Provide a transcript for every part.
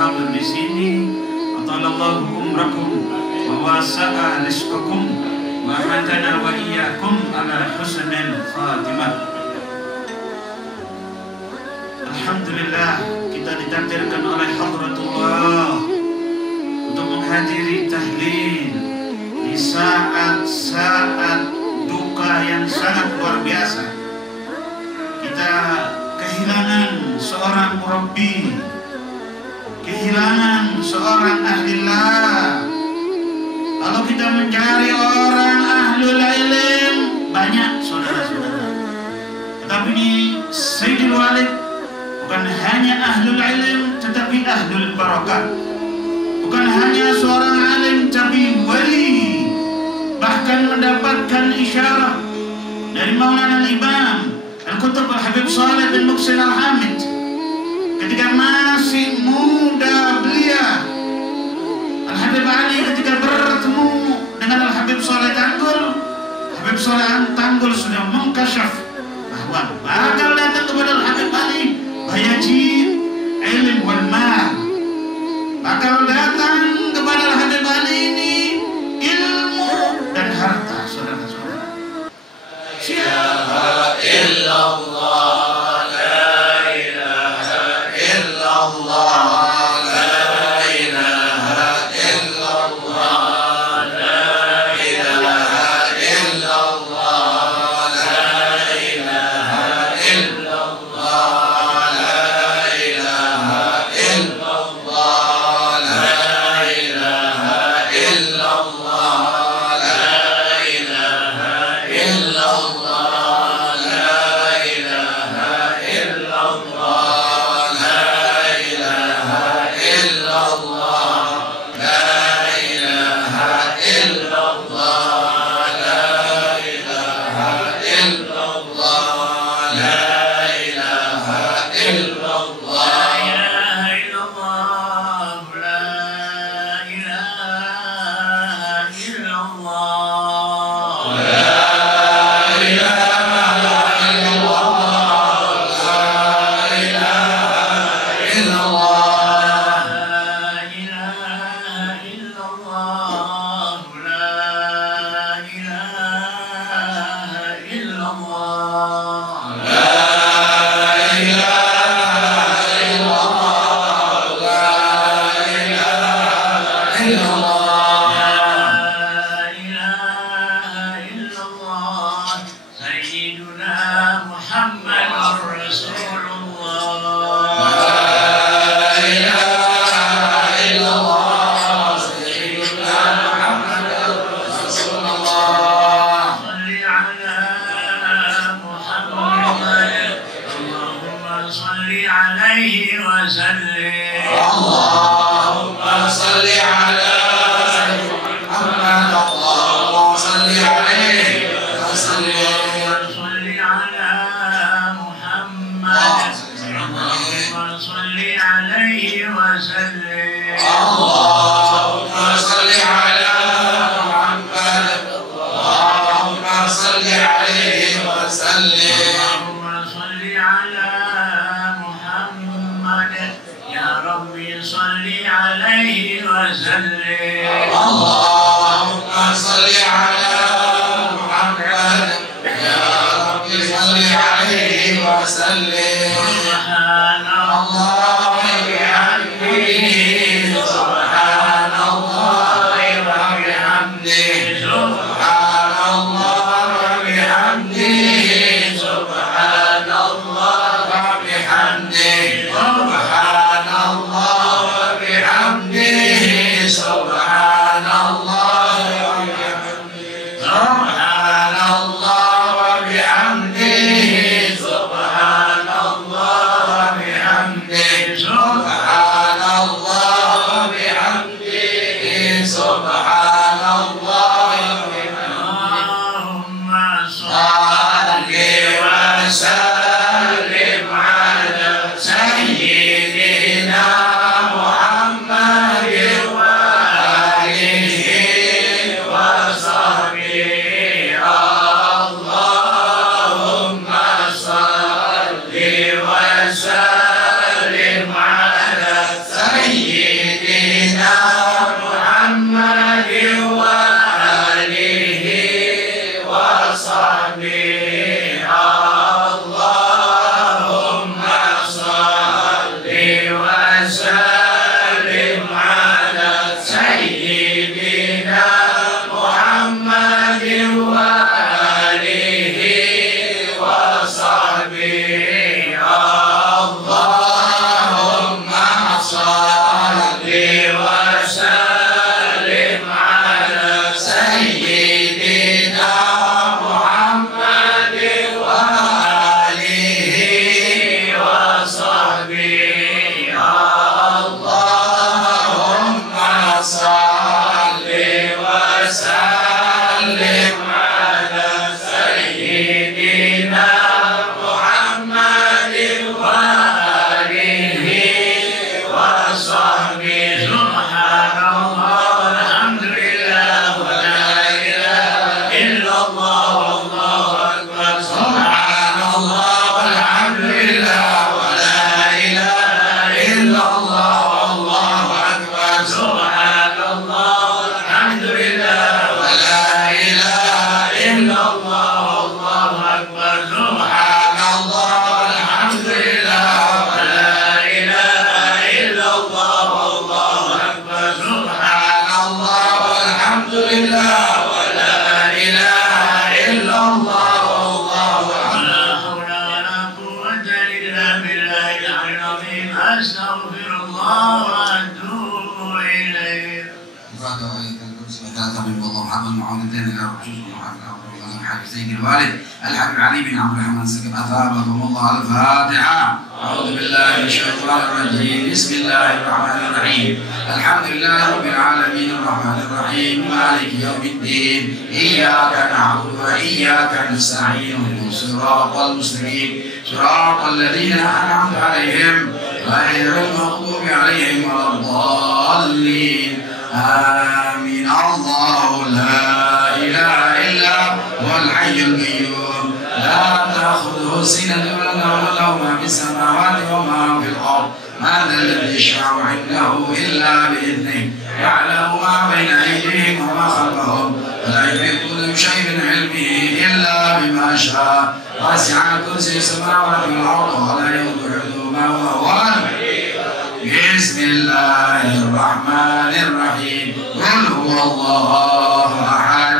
hadir di sini. Atalallahu umrakum wa wasa'a rizqakum wa amadana wa iyyakum ala husnil khatimah. Alhamdulillah, kita ditakdirkan oleh Hadratullah untuk menghadiri tahlil di saat-saat duka yang sangat luar biasa. Kita kehilangan seorang murabbi, kehilangan seorang ahlillah. Kalau kita mencari orang ahlul ilm, banyak saudara-saudara. Tetapi ini Sayyidul Walid bukan hanya ahlul ilm, tetapi ahlul barakah. Bukan hanya seorang alim, tapi wali. Bahkan mendapatkan isyarat dari Maulana al-Imam Al-Qutb Al-Habib Saleh bin Muqsin Al-Hamid ketika masih muda belia. Al-Habib Ali ketika bertemu dengan Al-Habib Saleh Tanggul, Habib Saleh Tanggul sudah mengkasyaf bahwa bakal datang kepada Al-Habib Ali bayajid ilm wal mal. Bakal datang kepada Al-Habib Ali ini ilmu dan harta, saudara-saudara. Siapa illallah, la ilaha illallah, la ilaha illallah, la ilaha illallah, la ilaha illallah, la ilaha illallah, la ilaha illallah, la ilaha illallah, la ilaha illallah, la ilaha illallah, la ilaha illallah, la ilaha illallah, la ilaha illallah, وسلم على أستغفر الله وأتوب إليه. والله محمد معاونتين الى رسول محمد سيد الوالد الحبيب علي بن عبد الرحمن السكب اثابكم الله. الفاتحه. اعوذ بالله من الشيطان الرجيم. بسم الله الرحمن الرحيم. الحمد لله رب العالمين الرحمن الرحيم مالك يوم الدين. اياك نعبد واياك نستعين اهدنا الصراط المستقيم صراط الذين انعمت عليهم غير المغضوب عليهم ولا الضالين. آمين. الله لا إله إلا هو الحي القيوم لا تأخذه سنة ولا نوم له ما في السماوات وما في الأرض. ما ذا الذي يشفع عنده إلا بإذنه يعلم ما بين أيديهم وما خلفهم ولا يحيطون بشيء من علمه إلا بما شاء. وسع كرسي السماوات والأرض ولا يؤوده حفظهما وهو بسم الله الرحمن الرحيم. قل هو الله أحد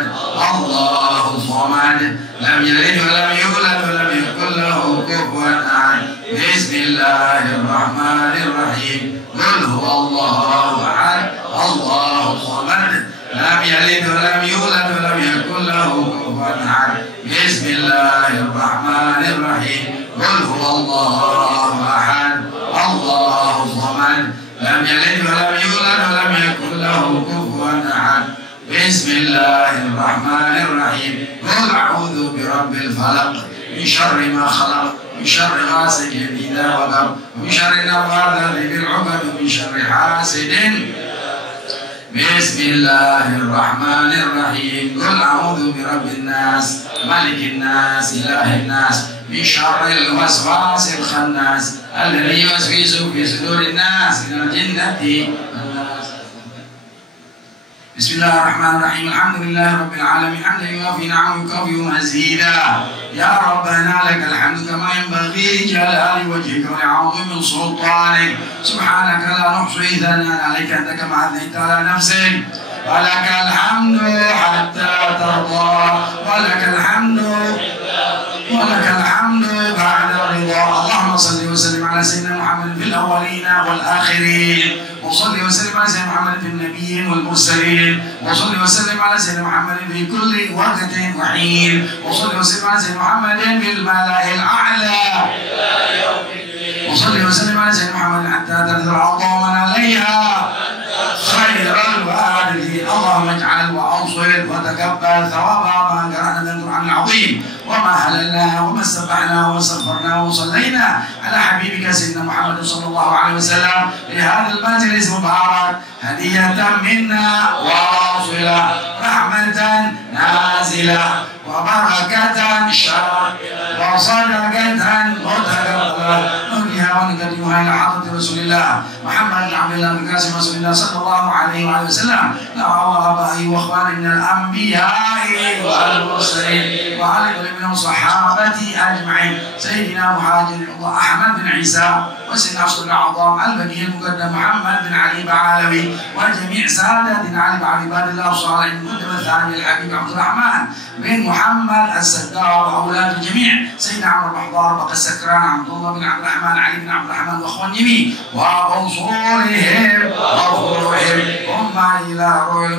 الله الصمد لم يلد ولم يولد ولم يكن له كفوا أحد. بسم الله الرحمن الرحيم. قل هو الله أحد الله الصمد لم يلد ولم يولد ولم يكن له كفوا أحد. بسم الله الرحمن الرحيم. قل هو الله أحد الله الصمد لم يلد ولم يولد ولم يكن له كفوا أحد. بسم الله الرحمن الرحيم. قل أعوذ برب الفلق من شر ما خلق من شر غاسق إذا وقب ومن شر النفاثات في العقد ومن شر حاسد. بسم الله الرحمن الرحيم. قل أعوذ برب الناس ملك الناس إله الناس من شر الوسواس الخناس الذي يوسوس في صدور الناس من الجنة والناس. بسم الله الرحمن الرحيم. الحمد لله رب العالمين حمدا يوافي نعمه ويكافئ مزيدا. يا ربنا لك الحمد كما ينبغي لجلال وجهك ولعظيم سلطانك. سبحانك لا نحصي ثناء عليك انت كما اثنيت على نفسك. ولك الحمد حتى ترضى ولك الحمد بعد الرضا. اللهم صل وسلم على سيدنا محمد في الاولين والاخرين وصل وسلم على سيدنا محمد في النبيين والمرسلين وصل وسلم على سيدنا محمد في كل وقت وحين وصل وسلم على سيدنا محمد في الملأ الأعلى وصل وسلم على سيدنا محمد حتى تنزل عظاما عليها خير الوارثين. اللهم اجعل واوصل وتقبل ثواب ما قرانا من القرآن العظيم وما حللناه وما استبحناه واستغفرناه وصلينا على حبيبك سيدنا محمد صلى الله عليه وسلم لهذا المجلس المبارك هدية منا واصلة رحمة نازلة وبركة شاملة وصدقة متقبلة نهديها ونقدمها إلى حضرة رسول الله محمد بن عبد الله القاسم رسول الله صلى الله عليه وآله وسلم وآبائه وإخوانه من الأنبياء والمرسلين وعلى كل من صحابته أجمعين. سيدنا مهاجر الله أحمد بن عيسى وسيدنا أشرف الأعظام البني المقدم محمد بن علي بعلوي وجميع سادتنا علي بعباد الله الصالحين المقدم الثاني الحبيب عبد الرحمن بن محمد السكار وأولاد الجميع سيدنا عمرو بحضار بقى السكران عبد الله بن عبد الرحمن علي بن عبد الرحمن وأخوان جميع وأصولهم وفروعهم ثم إلى روح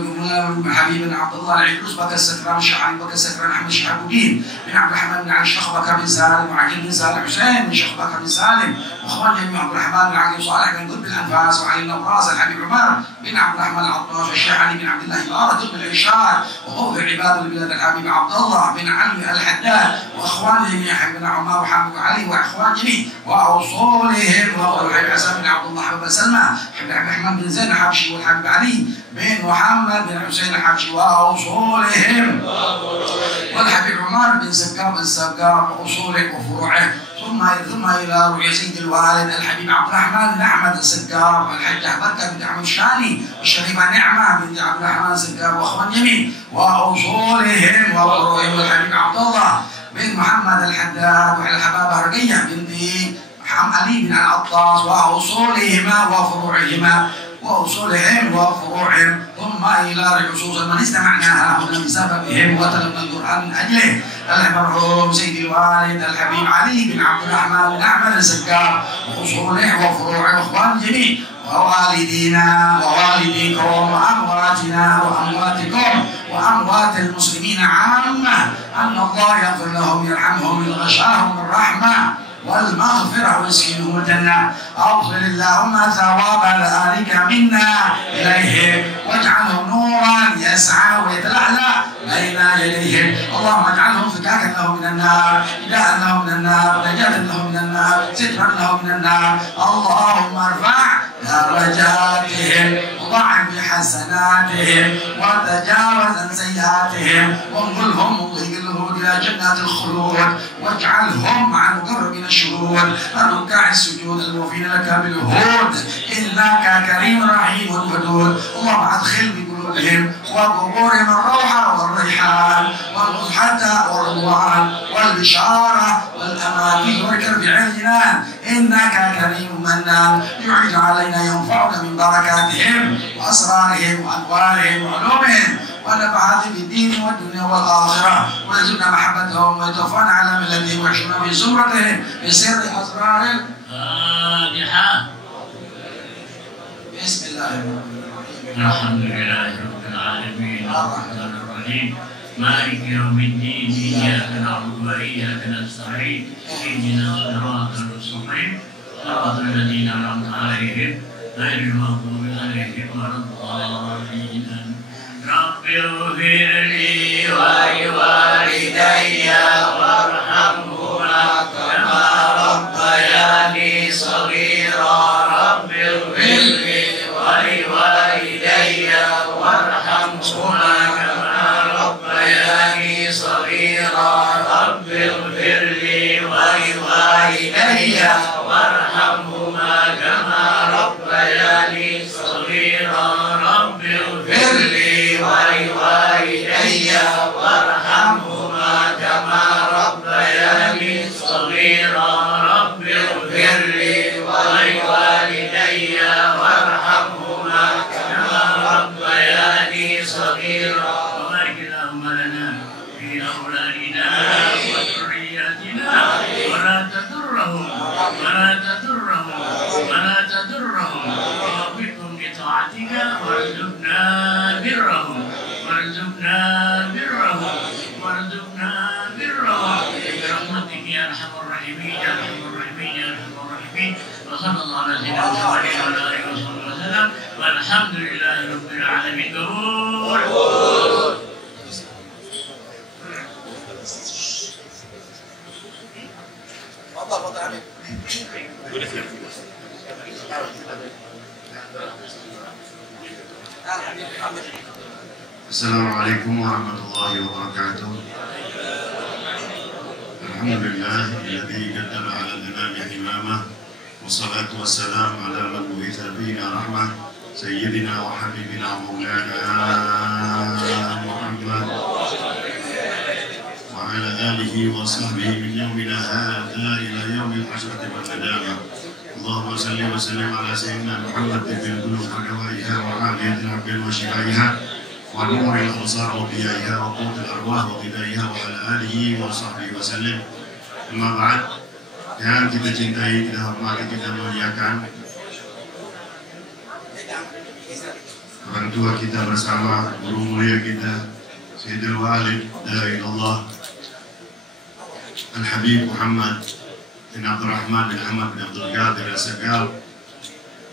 حبيبنا عبد الله العيدروس بقى السكران الشعري بقى السكران أحمد شهاب الدين بن عبد الرحمن بن علي الشيخ بكر بن سالم وعقيل بن سالم حسين بن شيخ بكر بن سالم وأخوان جميع عبد الرحمن بن علي صالح بن قطب الأنفاس وعلي النبراس الحبيب عمر بن عبد الرحمن العطاش والشيخ علي بن عبد الله بارك بن العشار وقوف عباد البلاد الحبيب عبد الله بن علي الحداد واخوان جميع حبيبنا عمر وحامد وعلي واخوان جميع واصولهم والحبيب حسن بن عبد الله حبيب سلمى حبيب احمد بن زين الحبشي والحبيب علي بن محمد بن حسين الحبشي واصولهم والحبيب عمر بن سكار بن سكار واصوله وفروعه ثم الى روح سيد الوالد الحبيب عبد الرحمن بن احمد السكار والحجه بركه بن احمد الشاني والشريفه نعمه بنت عبد الرحمن السكار واخوان جميع واصولهم وفروعهم والحبيب عبد الله بن محمد الحداد وعلى الحبابه رقيه بنت علي بن العطاس واصولهما وفروعهما وأصولهم وفروعهم، ثم إلى خصوصا من استمعناها هنا بسببهم وتلقى القرآن من أجله المرحوم سيد الوالد الحبيب علي بن عبد الرحمن بن أحمد السكار، وأصوله وفروعه وإخوان الجميع، ووالدينا ووالديكم وأمواتنا وأمواتكم وأموات المسلمين عامة، أن الله يغفر لهم يرحمهم ويغشاهم بالرحمة والمغفرة ويسكنهم الجنة. أغفر اللهم ثواب ذلك منا إليهم، واجعله نورا يسعى ويتلألأ بين يديهم. اللهم اجعلهم فكاكا له من النار، إداء له من النار، نجاة له من النار، سترا له من النار. اللهم ارفع درجاتهم وضاعف بحسناتهم وتجاوز عن سيئاتهم، وانقلهم وضيق الهود إلى جنات الخلود، واجعلهم مع المقربين الشهود الركع السجود الموفين لك بالهود، إنك كريم رحيم ودود. اللهم أدخل بقلوبهم وقبورهم الروح والريحان والفسحة والرضوان والبشارة والأماكن والكرب الجنان، إنك كريم منان. يعيد علينا ينفعنا من بركاتهم وأسرارهم وأنوارهم وعلومهم ونفعات في الدين والدنيا والآخرة، ويرزقنا محبتهم ويتوفانا على ملتهم ويحشرنا في زمرتهم بسر أسرار الفاتحة. بسم الله الرحمن الرحيم. الحمد لله رب العالمين الرحمن الرحيم مالك يوم الدين، إياك نعبد وإياك نستعين، اهدنا الصراط المستقيم صراط الذين أنعمت عليهم غير المغضوب عليهم ولا الضالين. رب اغفر لي ولوالدي وارحمهما كما ربياني صغيرا. رب اغفر لي ولوالدي وارحمهما كما ربياني صغيرا. رب اغفر لي ولوالدي وارحمهما كما ربياني صغيرا. رب اغفر لي ولوالدي وارحمهما كما ربياني صغيرا. رب اغفر لي ولوالدي وارحمهما كما ربياني صغيرا. وبارك اللهم لنا في أولادنا وذرياتنا ولا تضرهم ووفقهم لطاعتك وارزقنا برهم برحمتك يا أرحم الراحمين يا أرحم الراحمين يا أرحم الراحمين. وصلى الله على سيدنا محمد وعلى آله وصحبه وسلم، والحمد لله رب العالمين. السلام عليكم ورحمة الله وبركاته. الحمد لله الذي قدم على الإمام إمامه، والصلاة والسلام على من بعث فينا رحمة، سيدنا وحبيبنا مولانا محمد وعلى آله وصحبه من يومنا هذا إلى يوم الحشرة والندامة. اللهم صل وسلم على سيدنا محمد في القلوب ودوائها وعافية العبد وشفائها ونور الأبصار وضيائها وقوت الأرواح وغذائها وعلى آله وصحبه وسلم. أما بعد, yang kita cintai, kita hormati, kita muliakan orang tua kita bersama guru mulia kita Sayyidul Walid Da'i Allah Al-Habib Muhammad bin Abdul Rahman bin Ahmad bin Abdul Qadir Al-Sagal.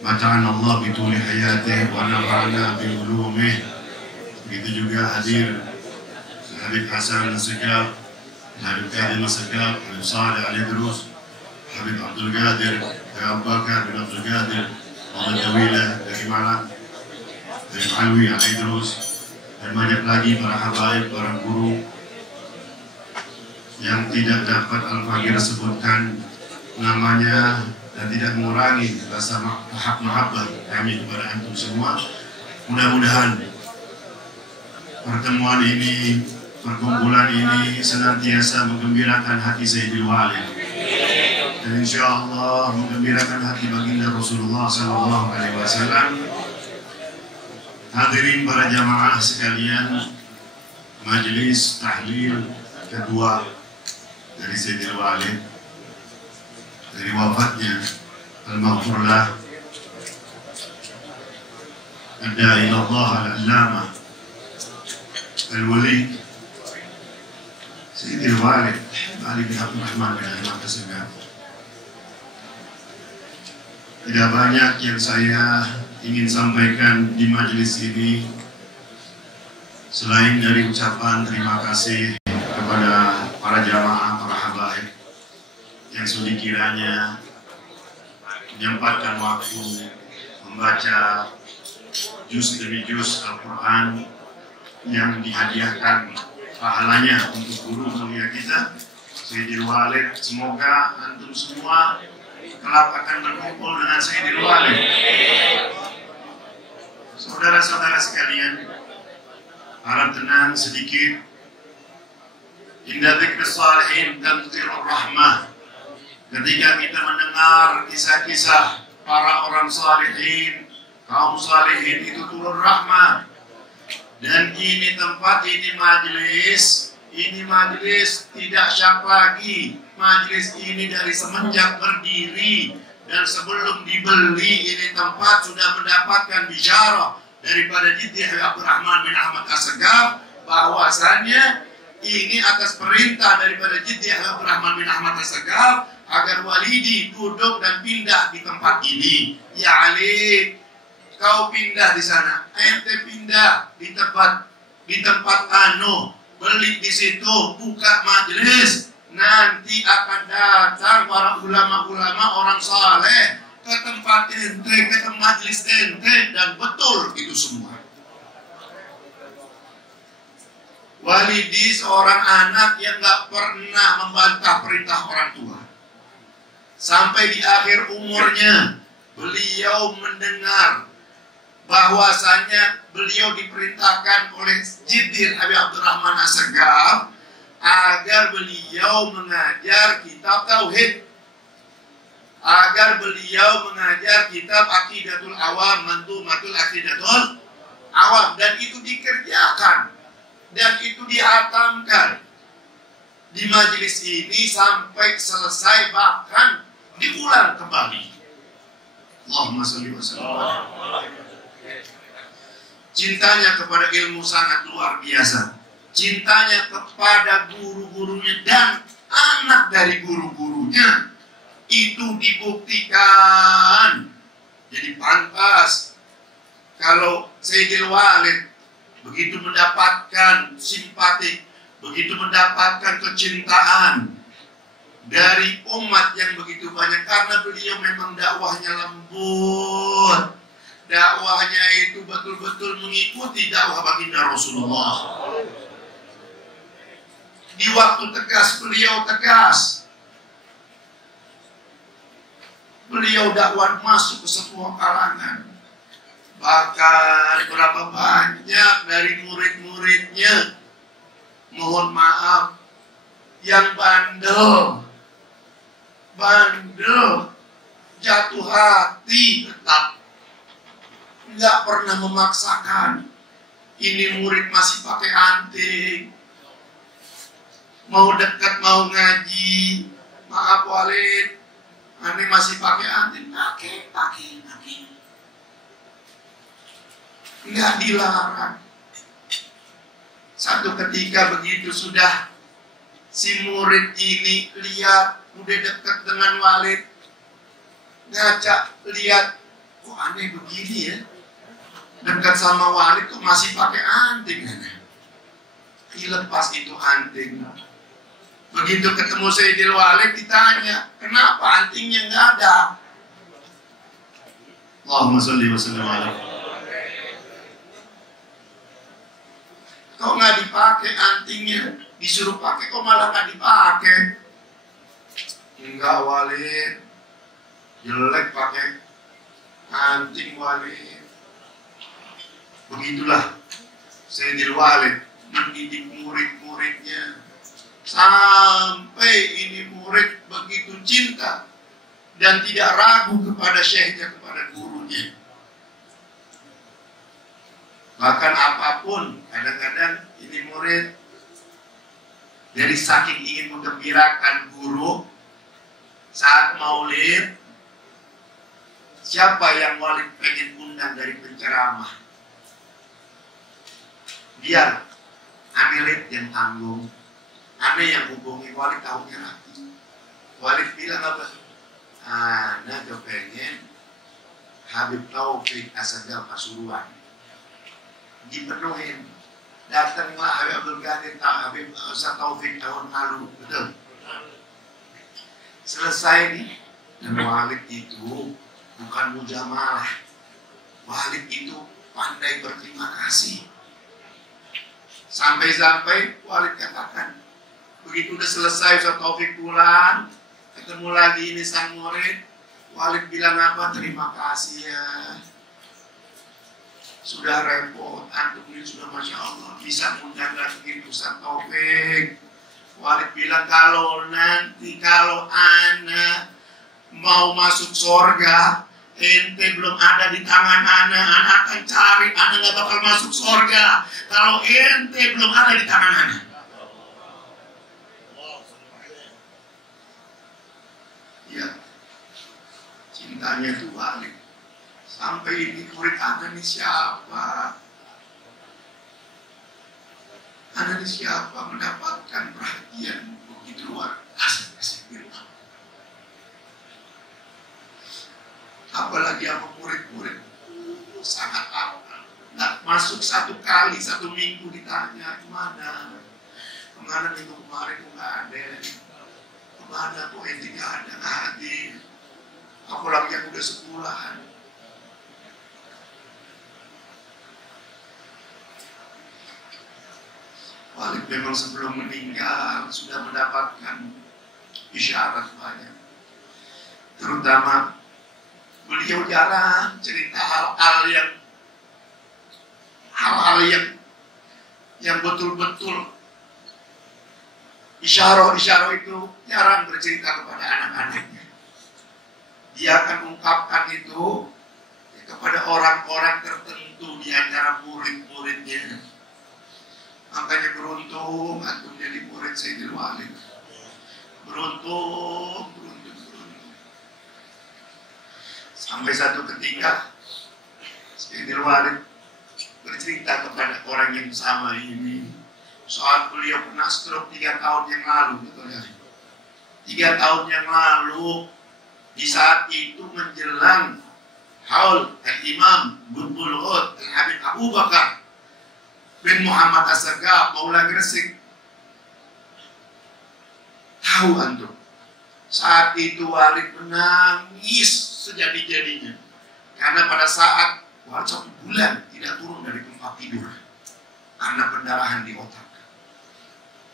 Mata'an Allah bituli hayatih wa nafa'ana bi ulumih. Begitu juga hadir Habib Hasan Al-Sagal, Habib Qadir Al-Sagal, Habib Saleh Al-Idrus, Habib Abdul Qadir, Abu Bakar bin Abdul Qadir, Muhammad Tawilah dari Malang, Habib Alwi Al-Idrus, dan banyak lagi para habaib, para guru yang tidak dapat Al-Fakir sebutkan namanya dan tidak mengurangi rasa mahabbah kami kepada antum semua. Mudah-mudahan pertemuan ini, perkumpulan ini senantiasa menggembirakan hati Sayyidil Walid, dan insya Allah menggembirakan hati baginda Rasulullah SAW, Hadirin para jamaah sekalian, majelis tahlil kedua dari Sayyidil Walid dari wafatnya al-maghfurlah ad-da'i ilallah al-allamah al-wali Sayyidil Walid Ali bin Abdul Rahman bin Ahmad As-Sagaf. Tidak banyak yang saya ingin sampaikan di majelis ini selain dari ucapan terima kasih kepada para jamaah, para habaib yang sudah kiranya menyempatkan waktu membaca juz demi juz Al-Quran yang dihadiahkan pahalanya untuk guru mulia kita Sayyidil Walid. Semoga antum semua kelak akan berkumpul dengan Sayyidil Walid. Saudara-saudara sekalian, harap tenang sedikit. Inda dzikri shalihin tanzilur rahmah. Ketika kita mendengar kisah-kisah para orang salihin, kaum salihin, itu turun rahmah. Dan ini tempat, ini majelis tidak syak lagi. Majelis ini dari semenjak berdiri dan sebelum dibeli, ini tempat sudah mendapatkan bisyarah daripada Jiddi Habib Rahman bin Ahmad As-Sagaf bahwasannya ini atas perintah daripada Jiddi Habib Rahman bin Ahmad As-Sagaf agar Walidi duduk dan pindah di tempat ini. Ya Ali, kau pindah di sana, ente pindah di tempat anu, beli di situ, buka majelis. Nanti akan datang para ulama-ulama orang saleh ke tempat ente, ke majelis ente, dan betul itu semua. Walidi seorang anak yang gak pernah membantah perintah orang tua. Sampai di akhir umurnya beliau mendengar bahwasanya beliau diperintahkan oleh Jiddi Habib Abdurrahman As-Sagaf agar beliau mengajar kitab Tauhid, agar beliau mengajar kitab Aqidatul Awam, Manzumatul Aqidatul Awam, dan itu dikerjakan dan itu dihatamkan di majelis ini sampai selesai, bahkan diulang kembali. Allahumma sholli wa sallim. Cintanya kepada ilmu sangat luar biasa. Cintanya kepada guru-gurunya dan anak dari guru-gurunya itu dibuktikan. Jadi pantas kalau Sayyidil Walid begitu mendapatkan simpati, begitu mendapatkan kecintaan dari umat yang begitu banyak, karena beliau memang dakwahnya lembut, dakwahnya itu betul-betul mengikuti dakwah baginda Rasulullah. Di waktu tegas beliau tegas, beliau dakwah masuk ke semua kalangan. Bahkan berapa banyak dari murid-muridnya, mohon maaf, yang bandel, jatuh hati, tetap nggak pernah memaksakan. Ini murid masih pakai anting, mau dekat mau ngaji, maaf Walid, aneh masih pakai anting, pakai, nggak dilarang. Satu ketika begitu sudah si murid ini lihat udah dekat dengan Walid, ngacak lihat, kok aneh begini ya, dekat sama Walid kok masih pakai anting. Dilepas itu anting. Begitu ketemu Sayyidil Walid ditanya, kenapa antingnya nggak ada? Allahumma sholli wa sallim alaihi. Kok nggak dipakai antingnya? Disuruh pakai kok malah nggak dipakai? Enggak Walid, jelek pakai anting Walid. Begitulah Sayyidil Walid mendidik murid-muridnya sampai ini murid begitu cinta dan tidak ragu kepada syekhnya, kepada gurunya. Bahkan apapun, kadang-kadang ini murid dari saking ingin menggembirakan guru saat maulid, siapa yang wali pengen undang dari penceramah? Biar Anilit yang tanggung, Ane yang hubungi wali tahunya rapi. Wali bilang apa? Ana kepengen Habib Taufik Asegaf Pasuruan dipenuhin. Datanglah Habib Abdul Qadir Habib Ustaz Taufik tahun lalu, betul. Selesai nih. Dan walid itu bukan mujamalah. Walid itu pandai berterima kasih. Sampai-sampai walid katakan, begitu udah selesai Ustaz Taufik pulang, ketemu lagi ini sang murid, walid bilang apa? Terima kasih ya. Sudah repot, antum ini sudah Masya Allah bisa mengundang lagi Ustaz Taufik. Walid bilang kalau ana mau masuk surga, ente belum ada di tangan ana akan cari, ana nggak bakal masuk surga kalau ente belum ada di tangan ana. Ya, cintanya itu Walid. Sampai ini murid ana ini siapa? Ana ini siapa mendapatkan perhatian begitu luar biasa. Apalagi sama murid-murid sangat apa? Nggak masuk satu kali, satu minggu ditanya kemana minggu kemarin kok nggak ada, kemana kok ente nggak ada, nggak hadir. Apalagi yang udah sebulan. Walid memang sebelum meninggal sudah mendapatkan isyarat banyak. Terutama beliau jarang cerita hal-hal yang betul-betul isyarah itu jarang bercerita kepada anak-anaknya. Dia akan ungkapkan itu kepada orang-orang tertentu di antara murid-muridnya. Makanya beruntung antum jadi murid Sayyidil Walid. Beruntung. Sampai satu ketika Sayyidil Walid bercerita kepada orang yang sama ini saat beliau pernah stroke 3 tahun yang lalu, betul ya? 3 tahun yang lalu, di saat itu menjelang haul al-Imam Qutbul Ghud Al-Habib Abu Bakar bin Muhammad As-Sagaf Maula Gresik. Tahu antum, saat itu Walid menangis sejadi-jadinya karena pada saat Walid 1 bulan tidak turun dari tempat tidur karena pendarahan di otak.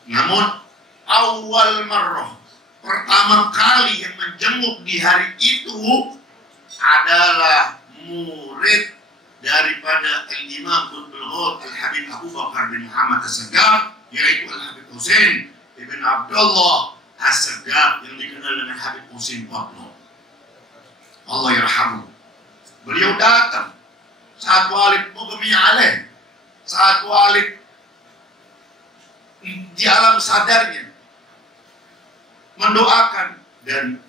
Namun awal marrah, pertama kali yang menjenguk di hari itu adalah murid daripada Al-Imam Qutbul Ghud Al-Habib Abu Bakar bin Muhammad As-Sagaf, yaitu Al-Habib Husain ibn Abdullah As-Sagaf yang dikenal dengan Habib Husain Pablo. Allah yarhamu. Beliau datang saat Walid mughmi alaih, saat Walid di alam sadarnya, mendoakan, dan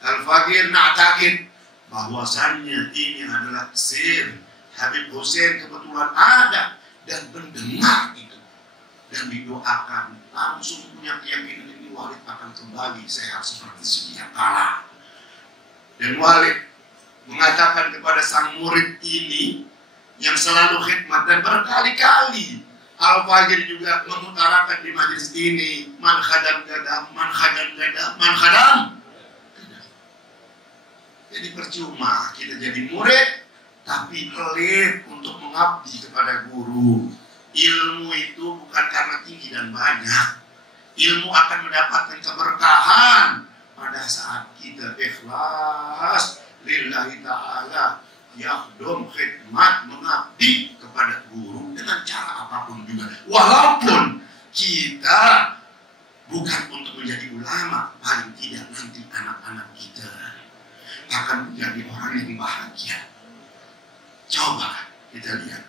Al-Faqir na'takid bahwasannya ini adalah sir Habib Husain kebetulan ada dan mendengar itu dan didoakan, langsung punya keyakinan ini Walid akan kembali sehat seperti sedia kala. Dan Walid mengatakan kepada sang murid ini yang selalu khidmat dan berkali-kali Al-Faqir juga mengutarakan di majelis ini, man khadam gadam, man khadam gadam, man khadam. Jadi percuma kita jadi murid tapi pelit untuk mengabdi kepada guru. Ilmu itu bukan karena tinggi dan banyak. Ilmu akan mendapatkan keberkahan pada saat kita ikhlas lillahi ta'ala, yakhdum khidmat, mengabdi kepada guru dengan cara apapun juga. Walaupun kita bukan untuk menjadi ulama, paling tidak nanti anak-anak kita akan menjadi orang yang bahagia. Coba Kita lihat,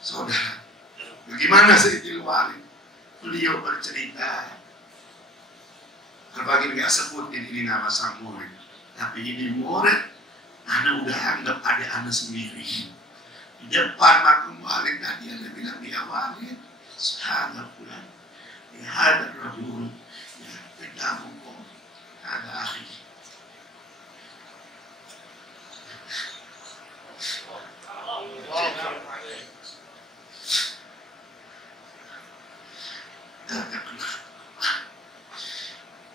saudara, bagaimana Sayyidil Walid? Beliau bercerita. Al-Bagir nggak sebutin ini nama sang murid, tapi ini murid, anak udah anggap adik anak sendiri. Di depan makam Walid tadi ada bilang, ya Walid, subhanallah, ya hadar rajul, ya kedamukum, ada akhi.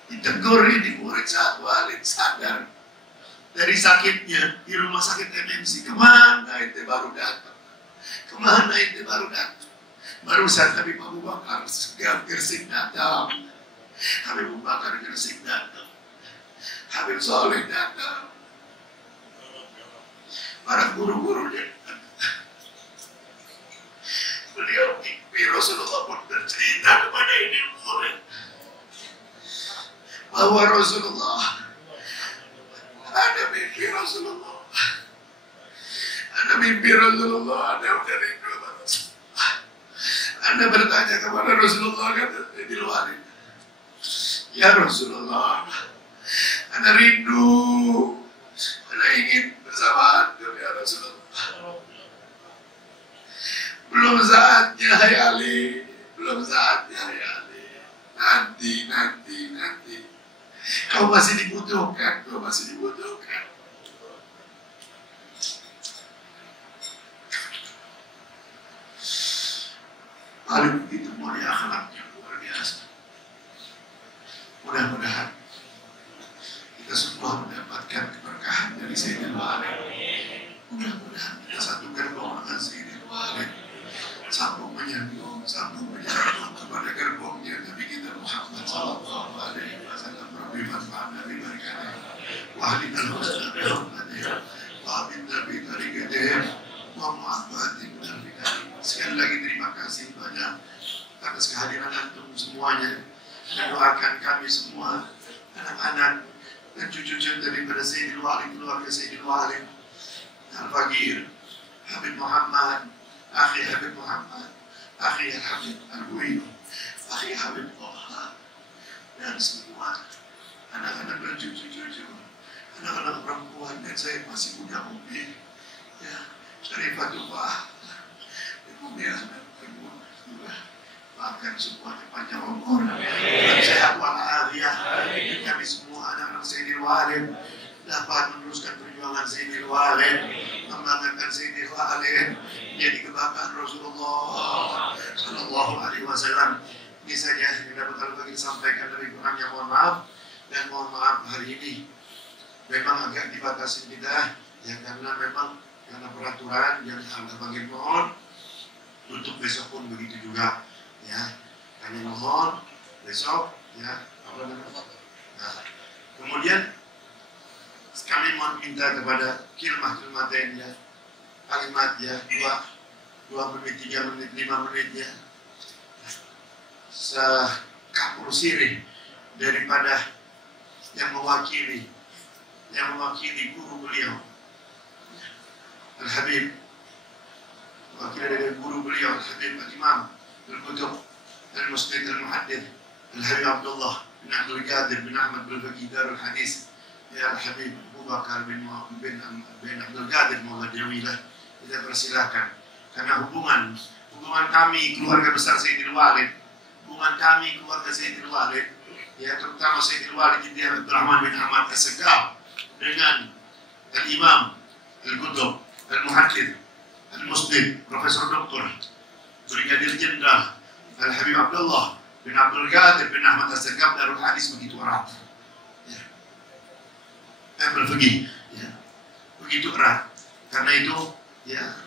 Ditegur ini murid saat Walid sadar dari sakitnya di rumah sakit MMC. Kemana itu baru datang? Kemana itu baru datang? Barusan Habib Abu Bakar Gersik datang. Habib Abu Bakar Gersik datang. Habib Soleh datang. Para guru-gurunya. Beliau mimpi Rasulullah pun bercerita kepada ini murid bahwa Rasulullah, ada mimpi Rasulullah, ada mimpi Rasulullah, ada udah rindu sama Rasulullah. Anda bertanya kepada Rasulullah, kata Sayyidil Walid, ya Rasulullah, Anda rindu, Anda ingin bersama Anda ya Rasulullah. Belum saatnya ya Ali, belum saatnya ya Ali. Nanti. Kau masih dibutuhkan, kau masih dibutuhkan. Paling begitu mulia akhlaknya, luar biasa. Mudah-mudahan kita semua mendapatkan keberkahan dari Sayyidil Walid. Mudah-mudahan kita satu gerbong dengan Sayyidil Walid. Sambung menyambung kepada gerbongnya Nabi kita Muhammad sallallahu alaihi wasallam. Rabbi manfa'na bi barakatihi wa ahlina al-husna bi hurmatihi wa abinna bi tariqatihi wa mu'afatin bi karim. Sekali lagi terima kasih banyak atas kehadiran antum semuanya, dan doakan kami semua, anak-anak dan cucu-cucu daripada Sayyidil Walid, keluarga Sayyidil Walid, Al-Bagir, Habib Muhammad, Akhi Habib Muhammad, Akhi Habib Al-Buyu, Akhi Habib Toha, dan semua anak-anak dan cucu-cucu, anak-anak perempuan, dan saya masih punya Umi, ya, Syarifatullah, Umi anak perempuan juga, bahkan semuanya panjang umur, dan sehat walafiat, dan kami semua anak-anak Sayyidil Walid dapat meneruskan perjuangan Sayyidil Walid, membanggakan Sayyidil Walid, jadi kebanggaan Rasulullah Sallallahu Alaihi Wasallam. Ini saja yang dapat Al-Bagir sampaikan, dari kurangnya mohon maaf, dan mohon maaf hari ini memang agak dibatasi kita, ya, karena memang karena peraturan yang Al-Bagir mohon untuk besok pun begitu juga, ya, kami mohon besok, ya, apa namanya? Nah, kemudian kami mohon minta kepada kalimat ya, kalimat ya, 2 menit, 3 menit, 5 menit ya, sekapur sirih daripada yang mewakili guru beliau Al-Habib, wakil dari guru beliau Al-Habib Al-Imam Al-Qutub Al-Musnid Al-Muhaddith Al-Habib Abdullah bin Abdul Qadir bin Ahmad bin Faqih Darul Hadis, ya Al-Habib Abu Bakar bin Abdul Qadir Muhammad Jawilah. Kita persilahkan, karena hubungan kami keluarga besar Sayyidil Walid, ya, terutama Sayyidil Walid Ibn Abdurrahman bin Ahmad As-Segaf dengan Al-Imam Al-Qutub Al-Muhaddith Al-Musnid Profesor Dr. Brigadir Jenderal Al-Habib Abdullah bin Abdul Qadir bin Ahmad As-Segaf Darul Hadis begitu erat, ya. Berfaqih, ya, begitu erat. Karena itu, ya,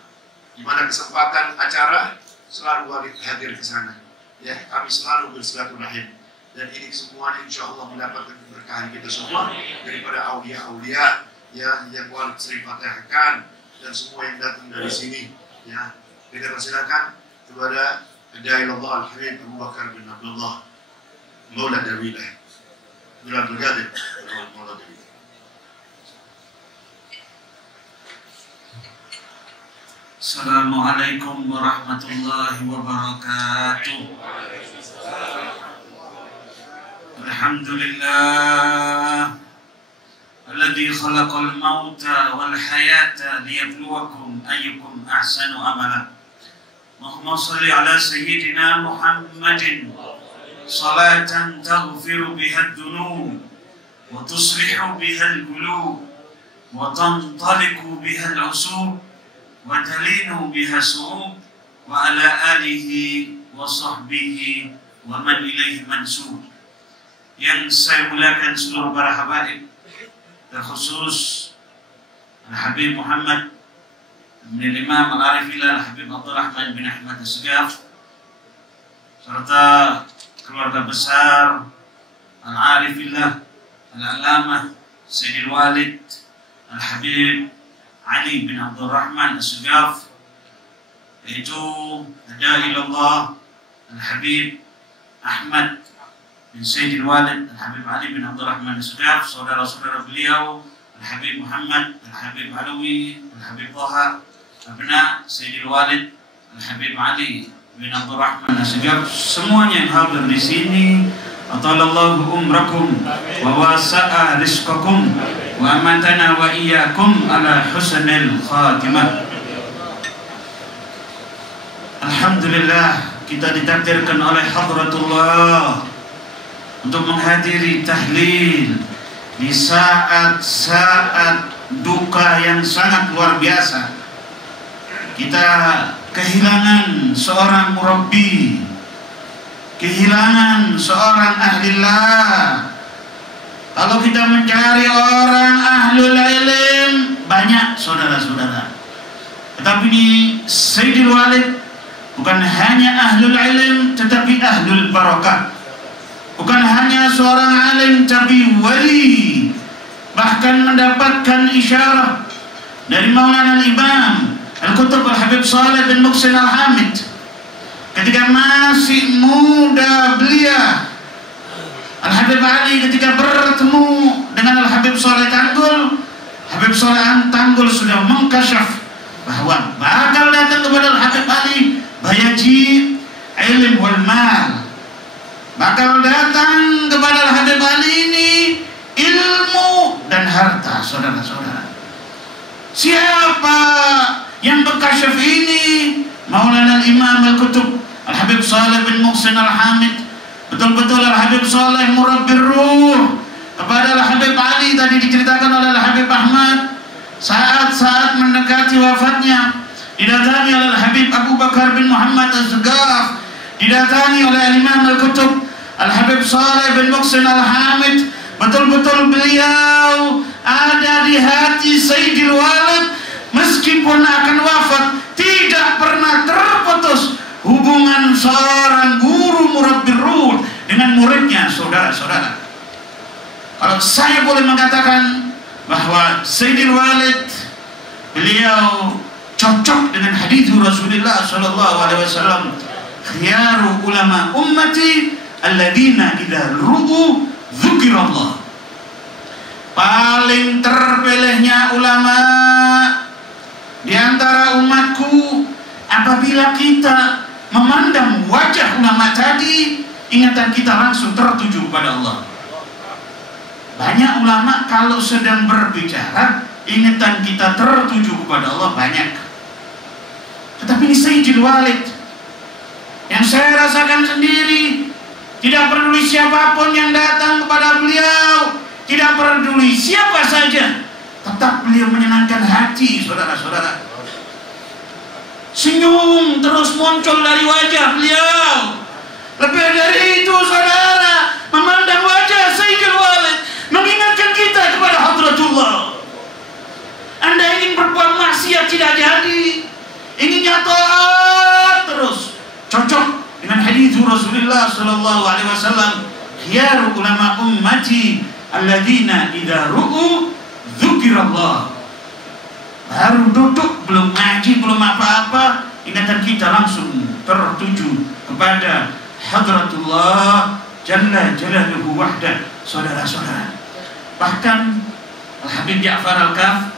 di mana kesempatan acara selalu Walid hadir ke sana, ya, kami selalu bersilaturahim, dan ini semuanya insya Allah mendapatkan keberkahan kita semua daripada aulia-aulia, ya, yang Walid sering fatihahkan, dan semua yang datang dari sini, ya. Kita persilakan kepada Dailallah Al-Habib Abu Bakar bin Abdullah Maula Dawilah bin Abdul Qadir Maula Dawilah. Assalamualaikum warahmatullahi wabarakatuh. Alhamdulillah alladzi khalaqal mauta wal hayata liyabluwakum ayyukum ahsanu amala. Allahumma shalli ala sayyidina Muhammadin salatan taghfiru biha ad-dunub wa tuslihu biha al-qulub wa tantaliqu biha al-usub wa talinu biha su'ub wa ala alihi wa sahbihi wa man ilaihi mansub. Yang saya muliakan seluruh para habaib, terkhusus Al-Habib Muhammad bin Imam Al-Arifillah Al-Habib Abdurrahman bin Ahmad As-Segaf, serta keluarga besar Al-Arifillah Al-Alamah Sayyidil Walid Al-Habib Ali bin Abdurrahman As-Segaf, yaitu Dai'ilallah Al-Habib Ahmad bin Sayyidil Walid Al-Habib Ali bin Abdurrahman As-Segaf, saudara-saudara beliau Al-Habib Muhammad, Al-Habib Alawi, Al-Habib Taha, abna Sayyidil Walid Al-Habib Ali bin Abdurrahman As-Segaf, semuanya yang hadir di sini. Atalallahu umrakum wa wasa'a rizqakum wa amatana wa iyyakum ala husnil khatimah. Alhamdulillah, kita ditakdirkan oleh Hadratullah untuk menghadiri tahlil di saat-saat duka yang sangat luar biasa. Kita kehilangan seorang murabbi, kehilangan seorang ahlillah. Kalau kita mencari orang ahlul ilm, banyak saudara-saudara. Tetapi di Sayyidil Walid bukan hanya ahlul ilm, tetapi ahlul barakah. Bukan hanya seorang alim, tapi wali. Bahkan mendapatkan isyarah dari Maulana Al-Imam Al-Qutb Al-Habib Saleh bin Muhsin Al-Hamid. Ketika masih muda belia, Al-Habib Ali ketika bertemu dengan Al-Habib Saleh Tanggul, Habib Saleh Tanggul sudah mengkasyaf bahwa bakal datang kepada Al-Habib Ali bayaji ilm wal mal. Bakal datang kepada Al-Habib Ali ini ilmu dan harta, saudara-saudara. Siapa yang berkasyaf ini? Maulana Al-Imam Al-Qutb Al-Habib Saleh bin Muhsin Al-Hamid. Betul-betul Al-Habib Saleh murabbir ruh kepada Al-Habib Ali. Tadi diceritakan oleh Al-Habib Ahmad, saat-saat mendekati wafatnya didatangi oleh Al-Habib Abu Bakar bin Muhammad Az-Segaf, didatangi oleh Al-Imam Al-Qutb Al-Habib Saleh bin Muhsin Al-Hamid. Betul-betul beliau ada di hati Sayyidil Walid. Meskipun akan wafat, tidak pernah terputus hubungan seorang guru murabbir ruh dengan muridnya, saudara-saudara. Kalau saya boleh mengatakan bahwa Sayyidil Walid beliau cocok dengan hadis Rasulullah sallallahu alaihi wasallam, khiyaru ulama ummati alladzina idza ru'u dzukirallah. Paling terpilihnya ulama di antara umatku apabila kita memandang wajah ulama tadi, ingatan kita langsung tertuju kepada Allah. Banyak ulama kalau sedang berbicara, ingatan kita tertuju kepada Allah banyak. Tetapi ini Sayyidil Walid yang saya rasakan sendiri, tidak peduli siapapun yang datang kepada beliau, tidak peduli siapa saja, tetap beliau menyenangkan hati, saudara-saudara. Senyum terus muncul dari wajah beliau. Lebih dari itu, saudara, memandang wajah Sayyidil Walid mengingatkan kita kepada Hadratullah. Anda ingin berbuat maksiat tidak jadi, inginnya taat terus, cocok dengan hadis Rasulullah sallallahu alaihi wasallam, khiyaru ulama ummati alladzina idza ru'u dzukirallah. Baru duduk, belum ngaji, belum apa-apa, ingatan kita langsung tertuju kepada Hadratullah Jalla Jalaluhu Wahdah. Saudara-saudara, bahkan Al-Habib Ja'far Al-Kaf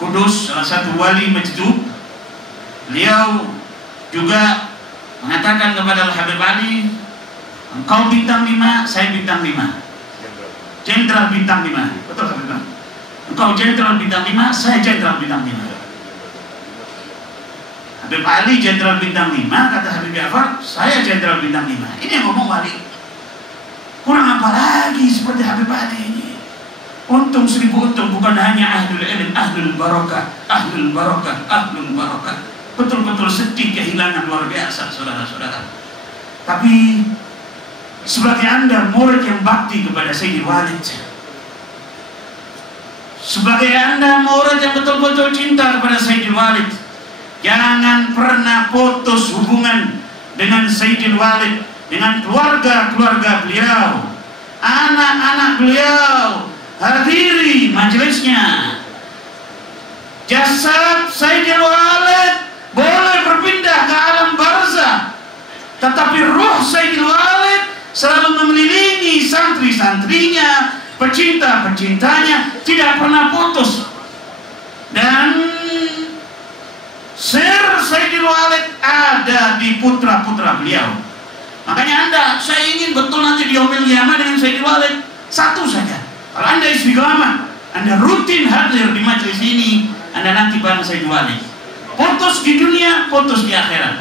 Kudus, salah satu wali Majdub. Beliau juga mengatakan kepada Al-Habib Ali, engkau bintang 5, saya bintang 5. Jenderal bintang 5. Betul Habib Ali? Engkau jenderal bintang 5, saya jenderal bintang 5. Habib Ali jenderal bintang 5, kata Habib Ja'far, saya jenderal bintang 5. Ini yang ngomong wali. Kurang apa lagi seperti Habib Ali ini? Untung 1000 untung, bukan hanya ahlul ilm, ahlul barakah, ahlul barakah, ahlul barakah. Betul-betul sedih, kehilangan luar biasa, saudara-saudara. Tapi sebagai Anda murid yang bakti kepada Sayyidil Walid, sebagai Anda murid yang betul-betul cinta kepada Sayyidil Walid, jangan pernah putus hubungan dengan Sayyidil Walid, dengan keluarga-keluarga beliau, anak-anak beliau. Hadiri majelisnya. Jasad Sayyidil Walid boleh berpindah ke alam barzah, tetapi ruh Sayyidil Walid selalu mengelilingi santri-santrinya, pecinta-pecintanya, tidak pernah putus. Dan sir Sayyidil Walid ada di putra-putra beliau. Makanya saya ingin betul nanti di Yaumil Qiyamah dengan Sayyidil Walid satu saja. Kalau Anda istiqamah, Anda rutin hadir di majelis ini, Anda nanti bareng Sayyidil Walid. Putus di dunia, putus di akhirat.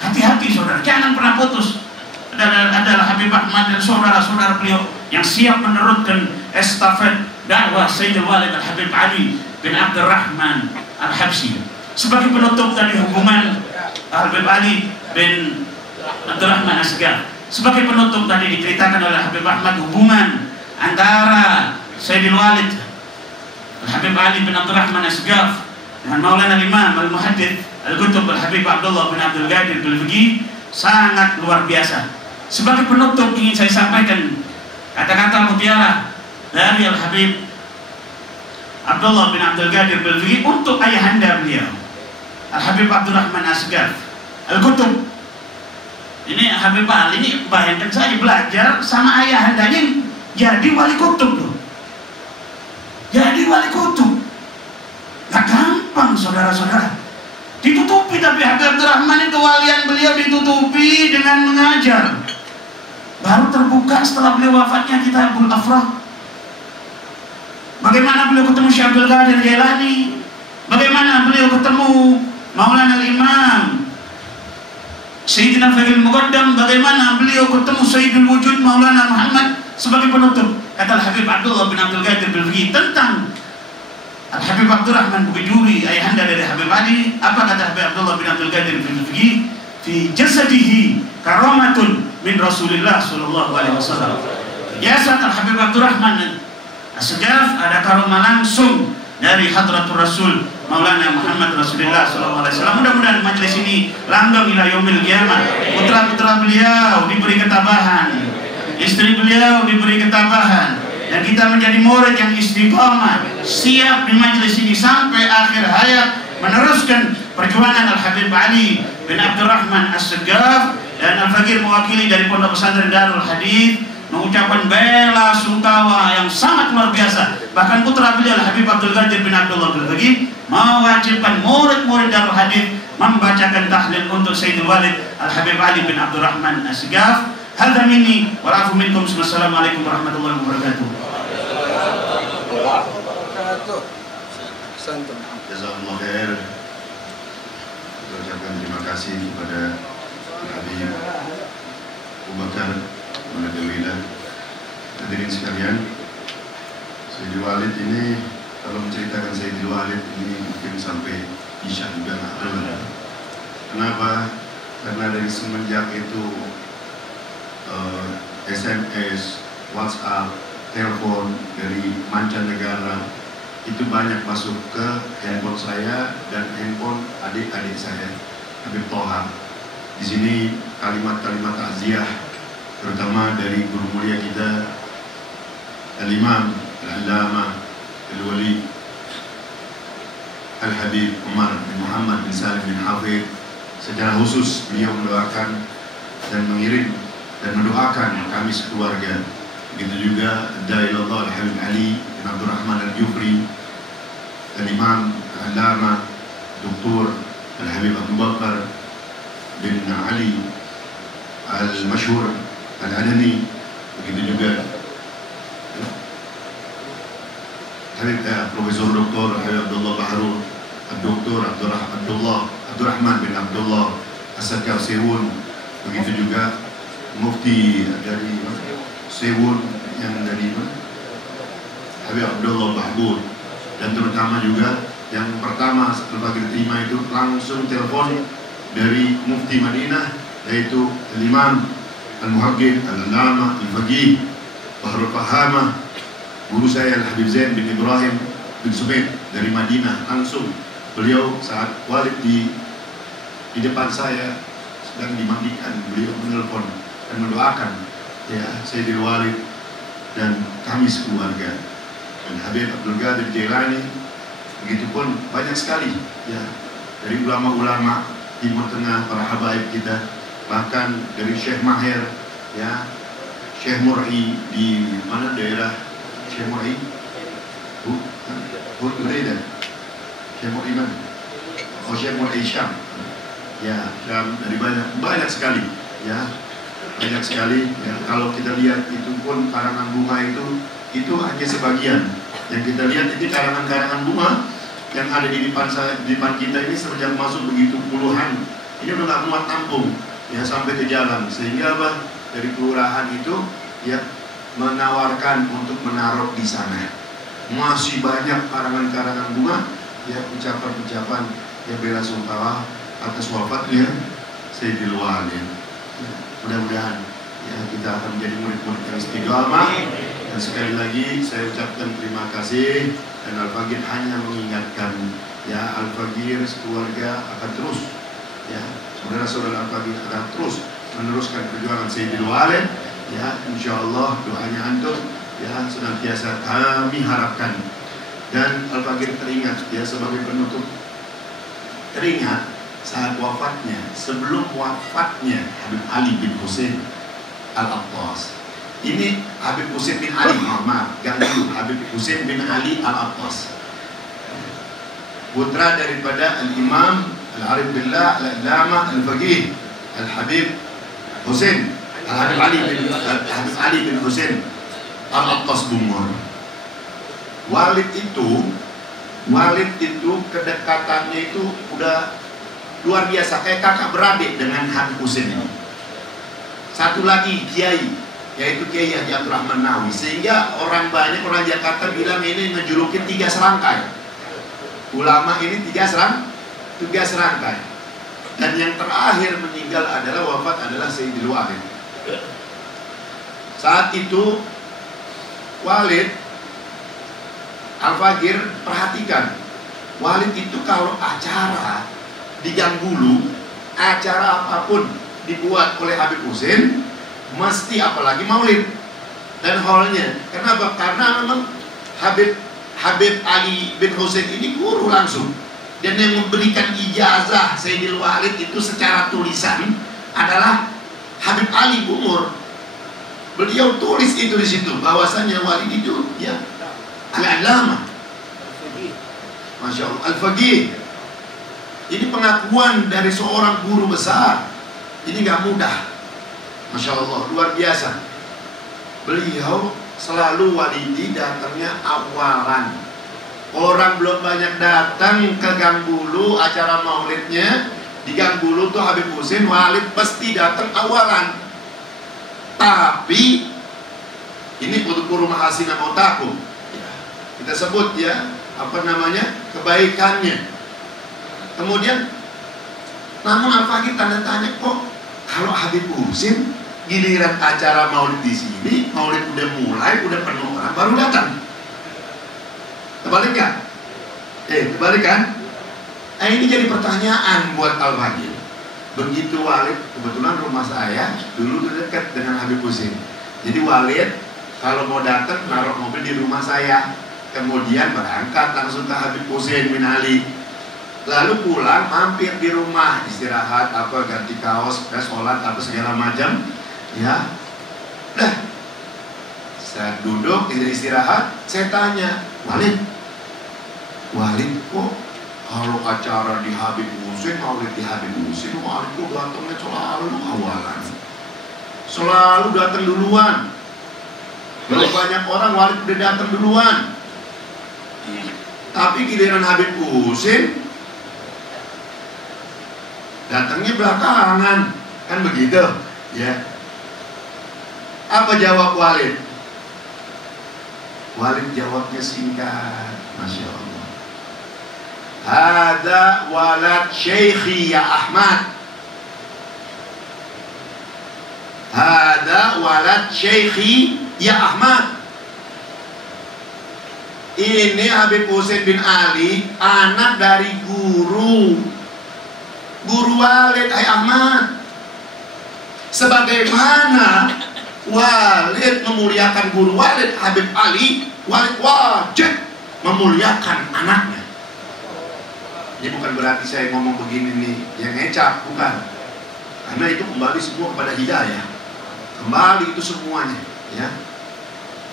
Hati-hati saudara, jangan pernah putus. Adalah Habib Ahmad dan saudara-saudara beliau yang siap meneruskan estafet dakwah Sayyidil Walid Al-Habib Ali bin Abdurrahman Al-Habsyi. Sebagai penutup tadi hubungan Habib Ali bin Abdurrahman Asgaf. Sebagai penutup tadi diceritakan oleh Habib Ahmad hubungan antara Sayyidil Walid Al-Habib Ali bin Abdurrahman Asgaf dengan Maulana Imam Al-Muhaddits Al-Qutb Al-Habib Abdullah bin Abdul Qadir Bil-Fiqih sangat luar biasa. Sebagai penutup ingin saya sampaikan kata-kata mutiara dari Al-Habib Abdullah bin Abdul Qadir Bil-Fiqih untuk ayahanda beliau Al-Habib Abdurrahman Asgaf Al-Qutb. Ini Habib Ali ini bayangkan saya belajar sama ayahandanya jadi wali kutub loh. Jadi wali kutub gak gampang saudara-saudara. Ditutupi, tapi Habib Abdurrahman itu kewalian beliau ditutupi dengan mengajar. Baru terbuka setelah beliau wafatnya Kitabul Afrah. Bagaimana beliau ketemu Syekh Abdul Qadir Jailani, bagaimana beliau ketemu Maulana Imam Sayyidina Faqih Muqaddam, bagaimana beliau ketemu Sayyidul Wujud Maulana Muhammad. Sebagai penutup, kata Habib Abdullah bin Abdul Qadir Bil-Fiqih tentang Al-Habib Abdurrahman Bukiduri, ayahanda dari Habib Ali. Apa kata Habib Abdullah bin Abdul Qadir Bil-Fiqih? Fi jasadihi karamatun min Rasulillah sallallahu alaihi wasallam. Jasad Al-Habib Abdurrahman Asgaf ada karomah langsung dari Hadratur Rasul Maulana Muhammad Rasulullah sallallahu alaihi wasallam. Mudah-mudahan majelis ini langgeng ila yaumil qiyamah. Putra-putra beliau diberi ketabahan, istri beliau diberi ketabahan, dan kita menjadi murid yang istiqamah, siap di majelis ini sampai akhir hayat meneruskan perjuangan Al-Habib Ali bin Abdurrahman As-Segaf. Dan Al-Fakir mewakili dari Pondok Pesantren Darul Hadits mengucapkan bela sungkawa yang sangat luar biasa. Bahkan putra beliau Al-Habib Abdul Qadir bin Abdullah Bil-Fiqih mewajibkan murid-murid Darul Hadits membacakan tahlil untuk Sayyidil Walid Al-Habib Ali bin Abdurrahman As-Segaf. Hadza minni wa afu minkum. Wassalamualaikum warahmatullahi wabarakatuh. Jazakallah khair. Kita ucapkan terima kasih kepada Habib Abu Bakar Munadawila. Hadirin sekalian, Sayyidil Walid ini, kalau menceritakan Sayyidil Walid ini mungkin sampai Isya juga nggak kelar. Kenapa? Karena dari semenjak itu SMS, WhatsApp, telepon dari mancanegara itu banyak masuk ke handphone saya dan handphone adik-adik saya, Habib Toha. Di sini kalimat-kalimat takziah, terutama dari guru mulia kita Al-Imam Al-Allamah Al-Wali Al-Habib Umar bin Muhammad bin Salim bin Hafidh. Secara khusus beliau mendoakan dan mengirim dan mendoakan kami sekeluarga. Begitu juga Dailallah Al-Habib Ali bin Abdurrahman Al-Jufri, Al-Imam Al-Allama Dr. Al-Habib Abu Bakar bin Ali Al-Mashhur Al-Adani, begitu juga Habib Profesor Dr. Habib Abdullah Baharul, Dr. Abdurrahman bin Abdullah As-Sakar Sewun, begitu juga Mufti dari Sewun yang dari Habib Abdullah Bahbur, dan terutama juga yang pertama setelah diterima itu langsung telepon dari Mufti Madinah, yaitu Al-Imam Al-Muhaqqqiq Al-Allama Al-Faqih Bahrul Fahamah, guru saya Al-Habib Zain bin Ibrahim bin Subaid dari Madinah. Langsung beliau saat walid di depan saya sedang dimandikan, beliau menelpon dan mendoakan ya Sayyidil Walid dan kami sekeluarga, dan Habib Abdul Qadir Jailani. Begitupun banyak sekali ya dari ulama-ulama Timur Tengah, para habaib kita, bahkan dari Syekh Maher ya, Syekh Mur'i di mana daerah Syekh Mur'i? Bureda. Syekh Mur'i mana? Oh, Syekh Mur'i Syam. Ya, Syam, dari banyak sekali ya. Banyak sekali ya. Kalau kita lihat itu pun karangan bunga itu hanya sebagian. Yang kita lihat ini karangan-karangan bunga yang ada di depan kita ini sejak masuk begitu puluhan. Ini udah nggak muat tampung ya sampai ke jalan, sehingga apa, dari kelurahan itu ya menawarkan untuk menaruh di sana. Masih banyak karangan-karangan bunga ya, ucapan-ucapan ya bela sungkawa atas wafatnya Sayyidil Walid. Ya, mudah-mudahan ya kita akan menjadi murid-murid yang istiqamah. Dan sekali lagi saya ucapkan terima kasih, dan Al-Faqir hanya mengingatkan ya, Al-Faqir sekeluarga akan terus ya, saudara-saudara Al-Faqir akan terus meneruskan perjuangan Sayyidil Walid ya, insyaallah doanya antum ya senantiasa kami harapkan. Dan Al-Faqir teringat ya sebagai penutup, teringat saat wafatnya, sebelum wafatnya Habib Ali bin Husain Al-Attas. Ini Habib Husain bin Ali, maaf, ganggu, Habib Husain bin Ali Al-Attas, putra daripada Al-Imam Al-Arif Billah Al-Allama Al-Faqih Al-Habib Husain Al-Habib Ali bin Husain Al-Attas Bungur. Walid itu kedekatannya itu udah luar biasa, kayak kakak beradik dengan Habib Husain ini. Satu lagi kiai, yaitu Kiai Haji Abdul Rahman Nawawi, sehingga orang Jakarta bilang ini ngejulukin 3 serangkai. Ulama ini 3 serangkai. Dan yang terakhir meninggal adalah wafat adalah Sayyidil Walid. Saat itu Walid, Al-Faqir perhatikan, Walid itu kalau acara di Gang Bulu, acara apapun dibuat oleh Habib Husain, mesti apalagi maulid dan hallnya. Kenapa? Karena memang Habib Ali bin Husain ini guru langsung, dan yang memberikan ijazah Sayyidil Walid itu secara tulisan adalah Habib Ali Bungur. Beliau tulis itu di situ bahwasannya Walid itu ya Al-Allama, Masya Allah, Al-Faqih. Ini pengakuan dari seorang guru besar. Ini gak mudah, Masya Allah, luar biasa. Beliau selalu Walidi datangnya awalan. Orang belum banyak datang ke Gang Bulu, acara maulidnya di Gang Bulu tuh Habib Husain, Walid pasti datang awalan. Tapi ini untuk mahasina mautakum, kita sebut ya, apa namanya, kebaikannya. Kemudian namun Al-Faqir tanda tanya, kok kalau Habib Husain giliran acara maulid di sini, maulid udah mulai, udah penuh orang, baru datang. Terbalik kan? Terbalik kan? Nah, ini jadi pertanyaan buat Al-Faqir. Begitu Walid, kebetulan rumah saya dulu dekat dengan Habib Husain. Jadi Walid kalau mau datang naruh mobil di rumah saya, kemudian berangkat langsung ke Habib Husain bin Ali. Lalu pulang mampir di rumah, istirahat apa, ganti kaos, sholat apa segala macam ya. Nah, saya duduk istirahat, saya tanya, Walid, Walid kok kalau acara di Habib Husin, maulid di Habib Husin, Walid kok datangnya selalu awalan, selalu datang duluan. Kalau banyak orang Walid udah datang duluan, tapi giliran Habib Husin datangnya belakangan, kan begitu ya. Apa jawab Walid? Walid jawabnya singkat, Masya Allah. Hada walad syekhi ya Ahmad. Hada walad syekhi ya Ahmad. Ini Habib Husin bin Ali, anak dari guru Walid, hai Ahmad. Sebagaimana Walid memuliakan guru Walid, Habib Ali, Walid wajib memuliakan anaknya. Ini bukan berarti saya ngomong begini nih yang ngecap, bukan. Karena itu kembali semua kepada hidayah. Kembali itu semuanya, ya.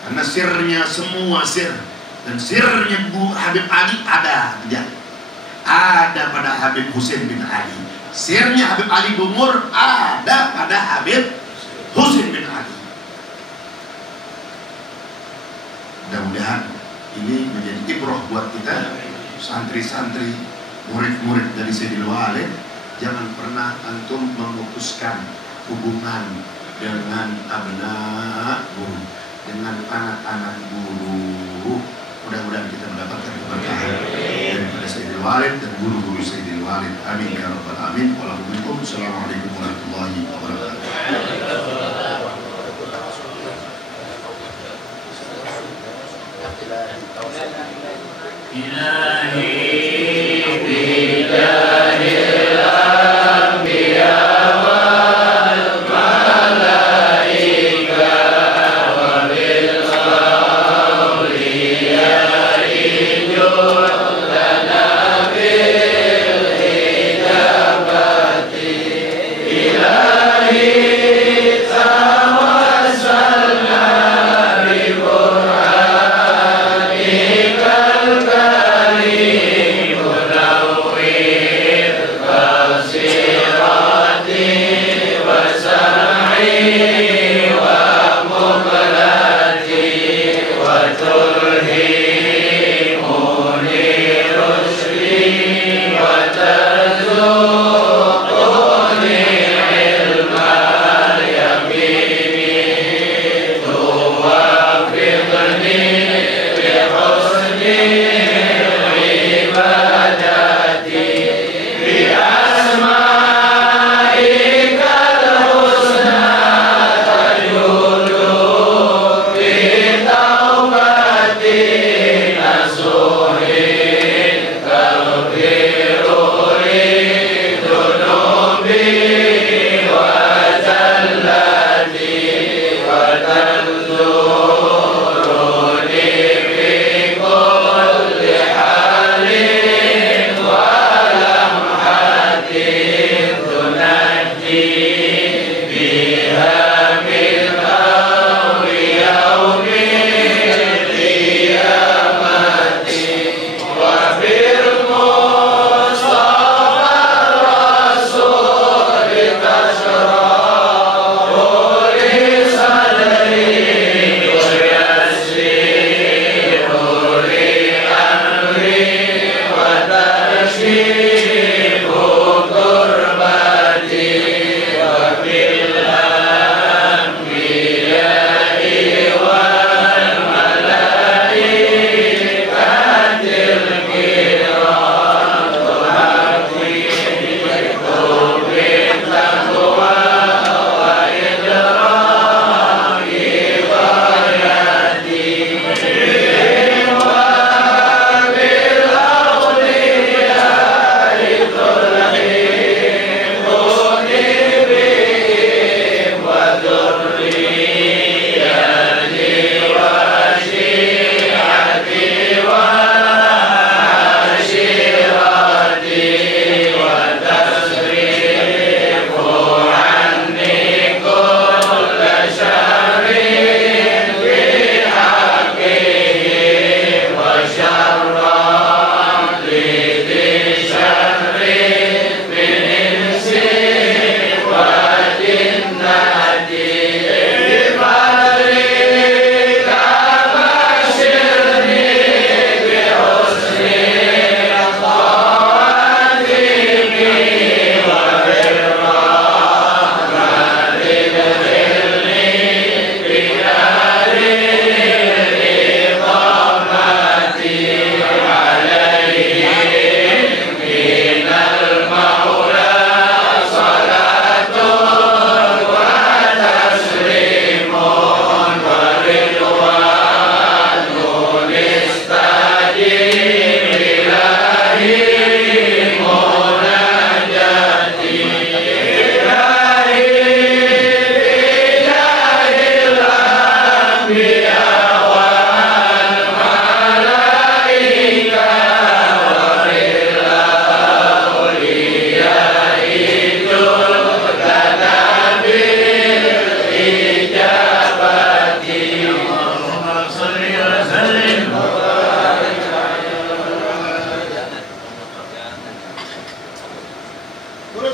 Karena sirnya semua sir, dan sirnya Habib Ali ada, ya. Ada pada Habib Husin bin Ali. Sirnya Habib Ali Bungur ada pada Habib Husin bin Ali. Mudah-mudahan ini menjadi ibrah buat kita, santri-santri, murid-murid dari Sayyidil Walid. Jangan pernah antum memutuskan hubungan dengan abna guru, dengan anak-anak guru. Mudah-mudahan kita mendapatkan keberkahan daripada Sayyidil Walid dan guru-guru Sayyidil Walid. Amin ya rabbal alamin. Wassalamualaikum warahmatullahi wabarakatuh.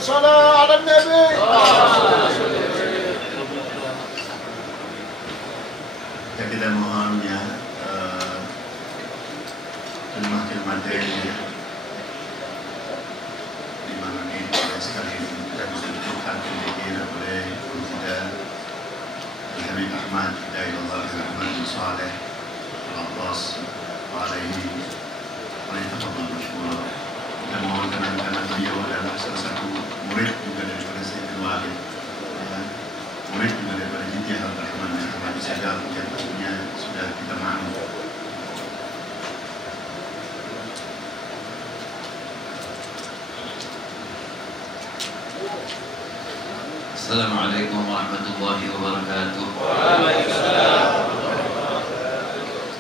الصلاة على النبي. Kita mohon ya kalimat-kalimat yang di mana ini sekali kita bisa ditutupan kira-kira oleh kita Al-Habib Ahmad Hidayatullah Ahmad bin Saleh Al-Abbas alaihi tafadhal masykur. Kita mohon karena beliau adalah salah satu murid juga daripada Sayyidul Walid, murid juga daripada Jinti Abdul Rahman bin Ahmad Segaf yang tentunya sudah kita maklum. Assalamualaikum warahmatullahi wabarakatuh.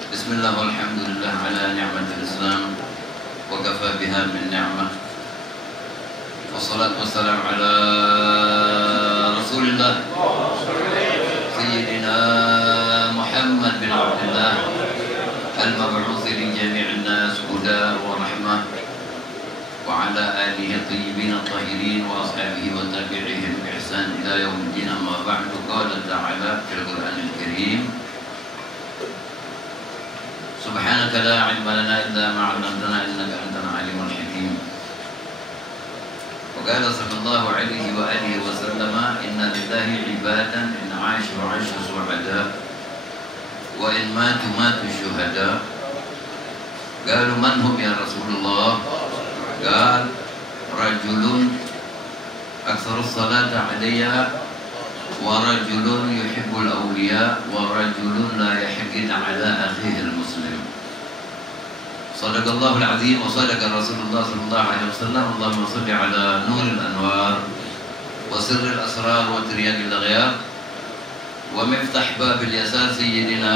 Bismillah walhamdulillah ala ni'matil Islam wa kafa biha min ni'mah. Wassalatu wassalamu ala Rasulillah Sayyidina Muhammad bin Abdullah al-mab'uth li jami'in nas huda wa rahmah wa ala alihi at-tayyibin at-tahirin wa ashabihi wa tabi'ihim bi ihsan ila yaumiddin. Amma ba'du. Qala ta'ala fil Qur'anil Karim, subhanaka la 'ilma lana illa ma 'allamtana innaka antal 'alimul hakim. Wa qala sallallahu alaihi wa alihi wa sallama, inna lillahi 'ibadan in 'ashu 'ashu su'ada wa in matu matu syuhada. Qalu man hum ya Rasulullah? Qal rajulun aktsaru salata 'alayya wa rajulun yuhibbul awliya wa rajulun la yahqid 'ala akhihi al-muslim. Sadaqallahul azim wa sadaqa Rasulullah sallallahu alaihi wasallam. Allahumma shalli ala nuril anwar wa sirril asrar wa tiryaqil aghyar wa miftah babil yasar sayyidina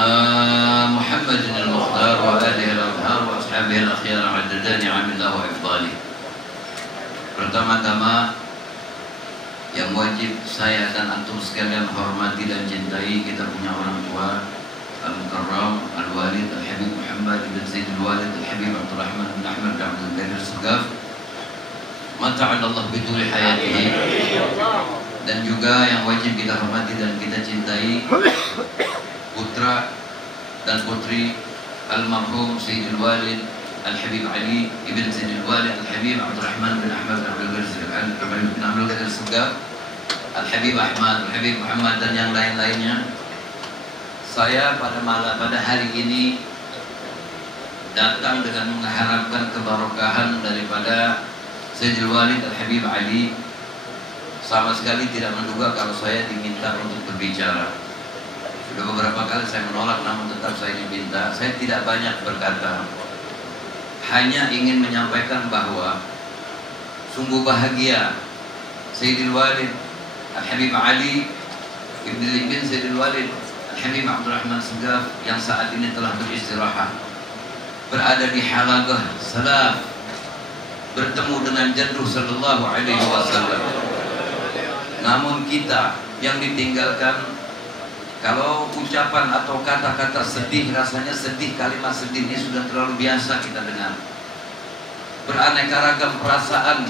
Muhammadin al-Mukhtar wa alihi al-abhar wa ashabihi al-akhyar adadani amillah wa ifdali. Pertama-tama yang wajib saya dan antum sekalian hormati dan cintai, kita punya orang tua Al-Mukarram Al-Walid Al-Habib Muhammad bin Sayyidul Walid Al-Habib Abdul Rahman bin Ahmad bin Abdul Qadir Segaf, mata'adallah bituli hayatihi. Dan juga yang wajib kita hormati dan kita cintai putra dan putri almarhum Sayyidul Walid Al-Habib Ali ibn Sayyidul Walid Al-Habib Abdul Rahman bin Ahmad bin Abdul Qadir Segaf, Al-Habib Ahmad, Al-Habib Muhammad dan yang lain-lainnya. Saya pada hari ini datang dengan mengharapkan kebarokahan daripada Sayyidul Walid Al-Habib Ali. Sama sekali tidak menduga kalau saya diminta untuk berbicara. Sudah beberapa kali saya menolak, namun tetap saya diminta. Saya tidak banyak berkata, hanya ingin menyampaikan bahwa sungguh bahagia Sayyidul Walid Al-Habib Ali ibn Sayyidul Walid Al-Habib Abdul Rahman Segaf yang saat ini telah beristirahat, berada di halaqah salaf, bertemu dengan Jadduh sallallahu alaihi wasallam. Namun kita yang ditinggalkan, kalau ucapan atau kata-kata sedih, rasanya sedih, kalimat sedih ini sudah terlalu biasa kita dengar. Beraneka ragam perasaan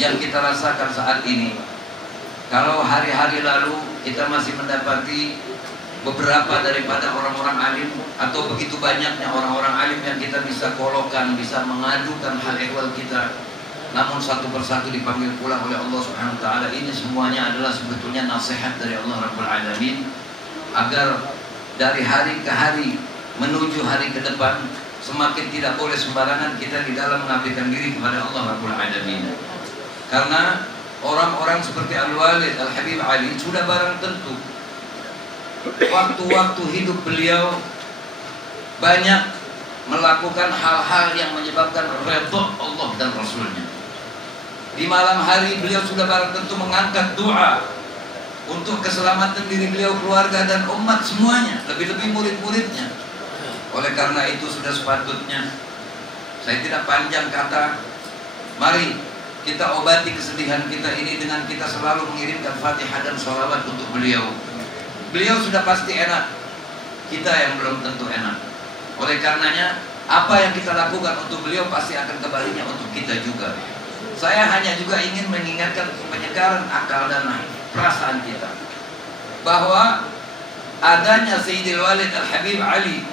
yang kita rasakan saat ini. Kalau hari-hari lalu kita masih mendapati beberapa daripada orang-orang alim, atau begitu banyaknya orang-orang alim yang kita bisa kolokkan, bisa mengadukan hal ehwal kita, namun satu persatu dipanggil pulang oleh Allah Subhanahu wa taala. Ini semuanya adalah sebetulnya nasihat dari Allah Rabbul Alamin, agar dari hari ke hari menuju hari ke depan semakin tidak boleh sembarangan kita di dalam mengabdikan diri kepada Allah Rabbul Alamin. Karena orang-orang seperti Al-Walid Al-Habib Ali sudah barang tentu waktu-waktu hidup beliau banyak melakukan hal-hal yang menyebabkan redha Allah dan Rasulnya. Di malam hari beliau sudah barang tentu mengangkat doa untuk keselamatan diri beliau, keluarga dan umat semuanya, lebih-lebih murid-muridnya. Oleh karena itu sudah sepatutnya, saya tidak panjang kata, mari kita obati kesedihan kita ini dengan kita selalu mengirimkan Fatihah dan sholawat untuk beliau. Beliau sudah pasti enak, kita yang belum tentu enak. Oleh karenanya, apa yang kita lakukan untuk beliau pasti akan kembalinya untuk kita juga. Saya hanya juga ingin mengingatkan penyegaran akal dan perasaan kita bahwa adanya Sayyidil Walid Al-Habib Ali,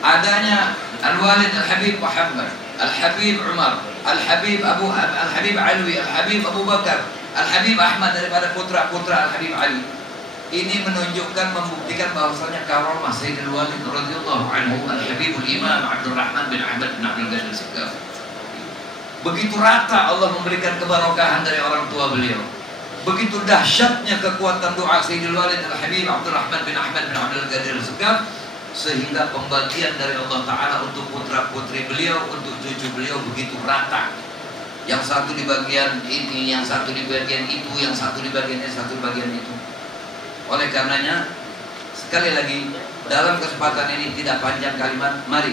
adanya Al-Walid Al-Habib Muhammad, Al-Habib Umar, Al-Habib Alwi, Al-Habib Abu Bakar, Al-Habib Ahmad daripada putra-putra Al-Habib Ali. Ini menunjukkan, membuktikan bahwasanya karomah Sayyidil Walid radhiyallahu anhu Al-Habibul Imam Abdul Rahman bin Ahmad bin Abdul Qadir As-Segaf. Begitu rata Allah memberikan kebarokahan dari orang tua beliau. Begitu dahsyatnya kekuatan doa Sayyidil Walid Al-Habib Abdul Rahman bin Ahmad bin Abdul Qadir As-Segaf, sehingga pembagian dari Allah Ta'ala untuk putra-putri beliau, untuk cucu beliau begitu rata. Yang satu di bagian ini, yang satu di bagian itu, yang satu di bagian ini, satu di bagian itu. Oleh karenanya, sekali lagi, dalam kesempatan ini tidak panjang kalimat, mari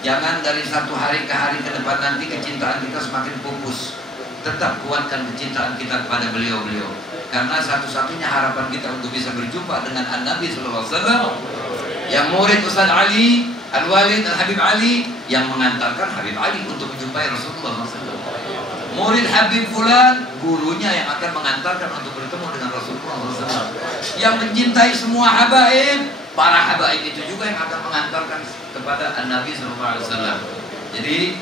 jangan dari satu hari ke hari ke depan nanti kecintaan kita semakin pupus. Tetap kuatkan kecintaan kita kepada beliau-beliau, karena satu-satunya harapan kita untuk bisa berjumpa dengan An-Nabi SAW, yang murid Ustaz Ali, Al-Walid Al-Habib Ali, yang mengantarkan Habib Ali untuk menjumpai Rasulullah SAW. Murid Habib Fulan, gurunya yang akan mengantarkan untuk bertemu dengan Rasulullah SAW. Yang mencintai semua habaib, para habaib itu juga yang akan mengantarkan kepada An-Nabi SAW. Jadi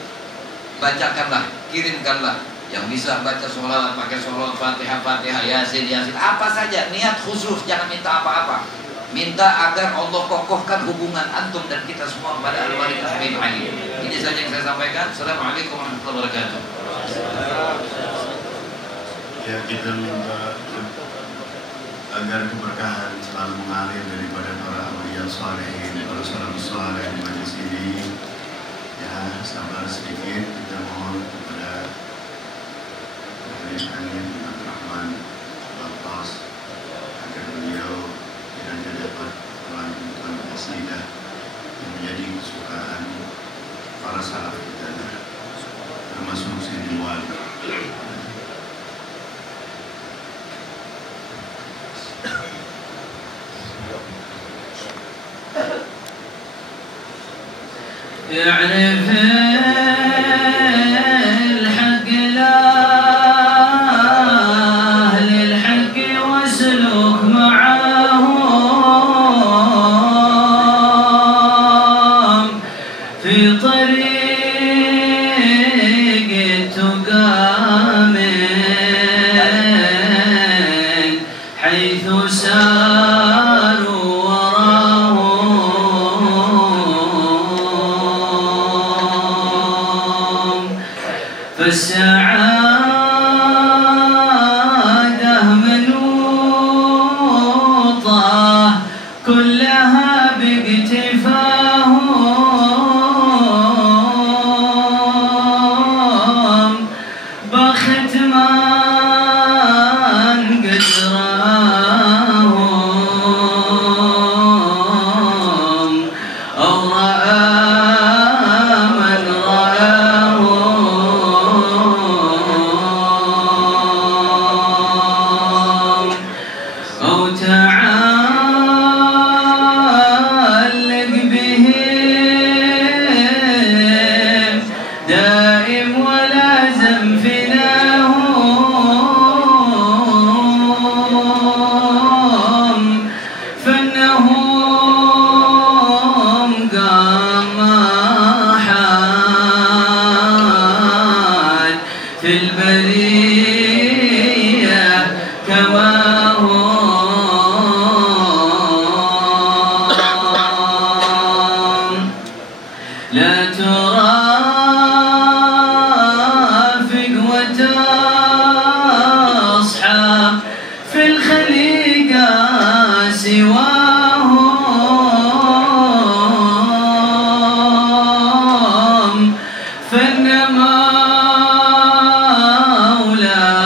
bacakanlah, kirimkanlah. Yang bisa baca sholawat, pakai sholawat, Fatihah, Yasin, apa saja, niat khusus, jangan minta apa-apa. Minta agar Allah kokohkan hubungan antum dan kita semua kepada Al-Walid Al-Habib Ali. Ini saja yang saya sampaikan. Assalamualaikum warahmatullahi wabarakatuh. Ya, kita minta agar keberkahan selalu mengalir daripada para awliya salihin, para salafus saleh di majelis ini. Ya, sabar sedikit, kita mohon kepada Amin Abdul Rahman Al-Qas agar beliau kiranya dapat melanjutkan qasidah yang menjadi kesukaan para salaf kita, termasuk Sayyidil Walid. يعرف الحق لا أهل الحق واسلك معهم في طريق التقى من حيث ساروا فالسعادة منوطة كلها باقتفاهم بخت من قدراهم أو رأى من رآهم أو تعلق بهم دائم ولازم فناهم فنهم قمحان في البرية كما هم لا ترافق وتصحب في الخليقة سواهم فإن مولاهم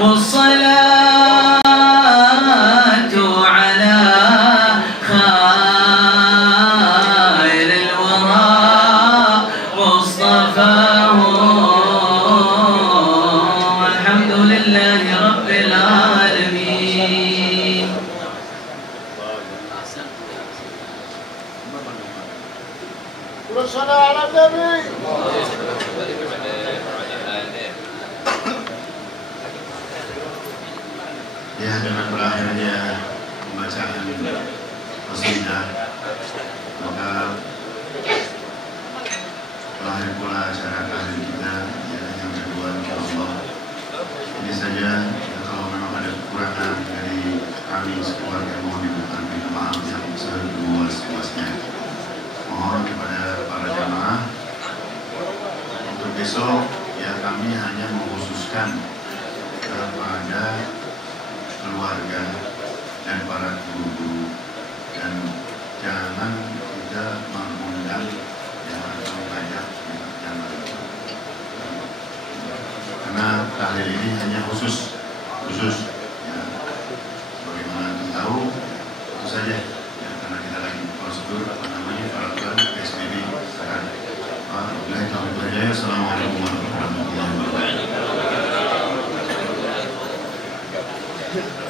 والصلاة على خير الورى مصطفاه والحمد لله رب العالمين. والصلاة على النبي. Ya, dengan berakhirnya pembacaan qasidah, maka berakhir pula acara tahlilan kita yang kedua, insyaallah. Ini saja, kalau memang ada kekurangan dari kami sekeluarga, mohon dibukakan pintu maaf yang seluas-luasnya. Mohon kepada para jamaah untuk besok, ya kami hanya mengkhususkan kepada keluarga dan para guru, dan jangan kita mengundang yang atau mengajak jangan, karena tahlil ini hanya khusus ya, bagaimana kita tahu itu saja ya, karena kita lagi prosedur peraturan PSBB sekarang. Assalamualaikum warahmatullahi wabarakatuh.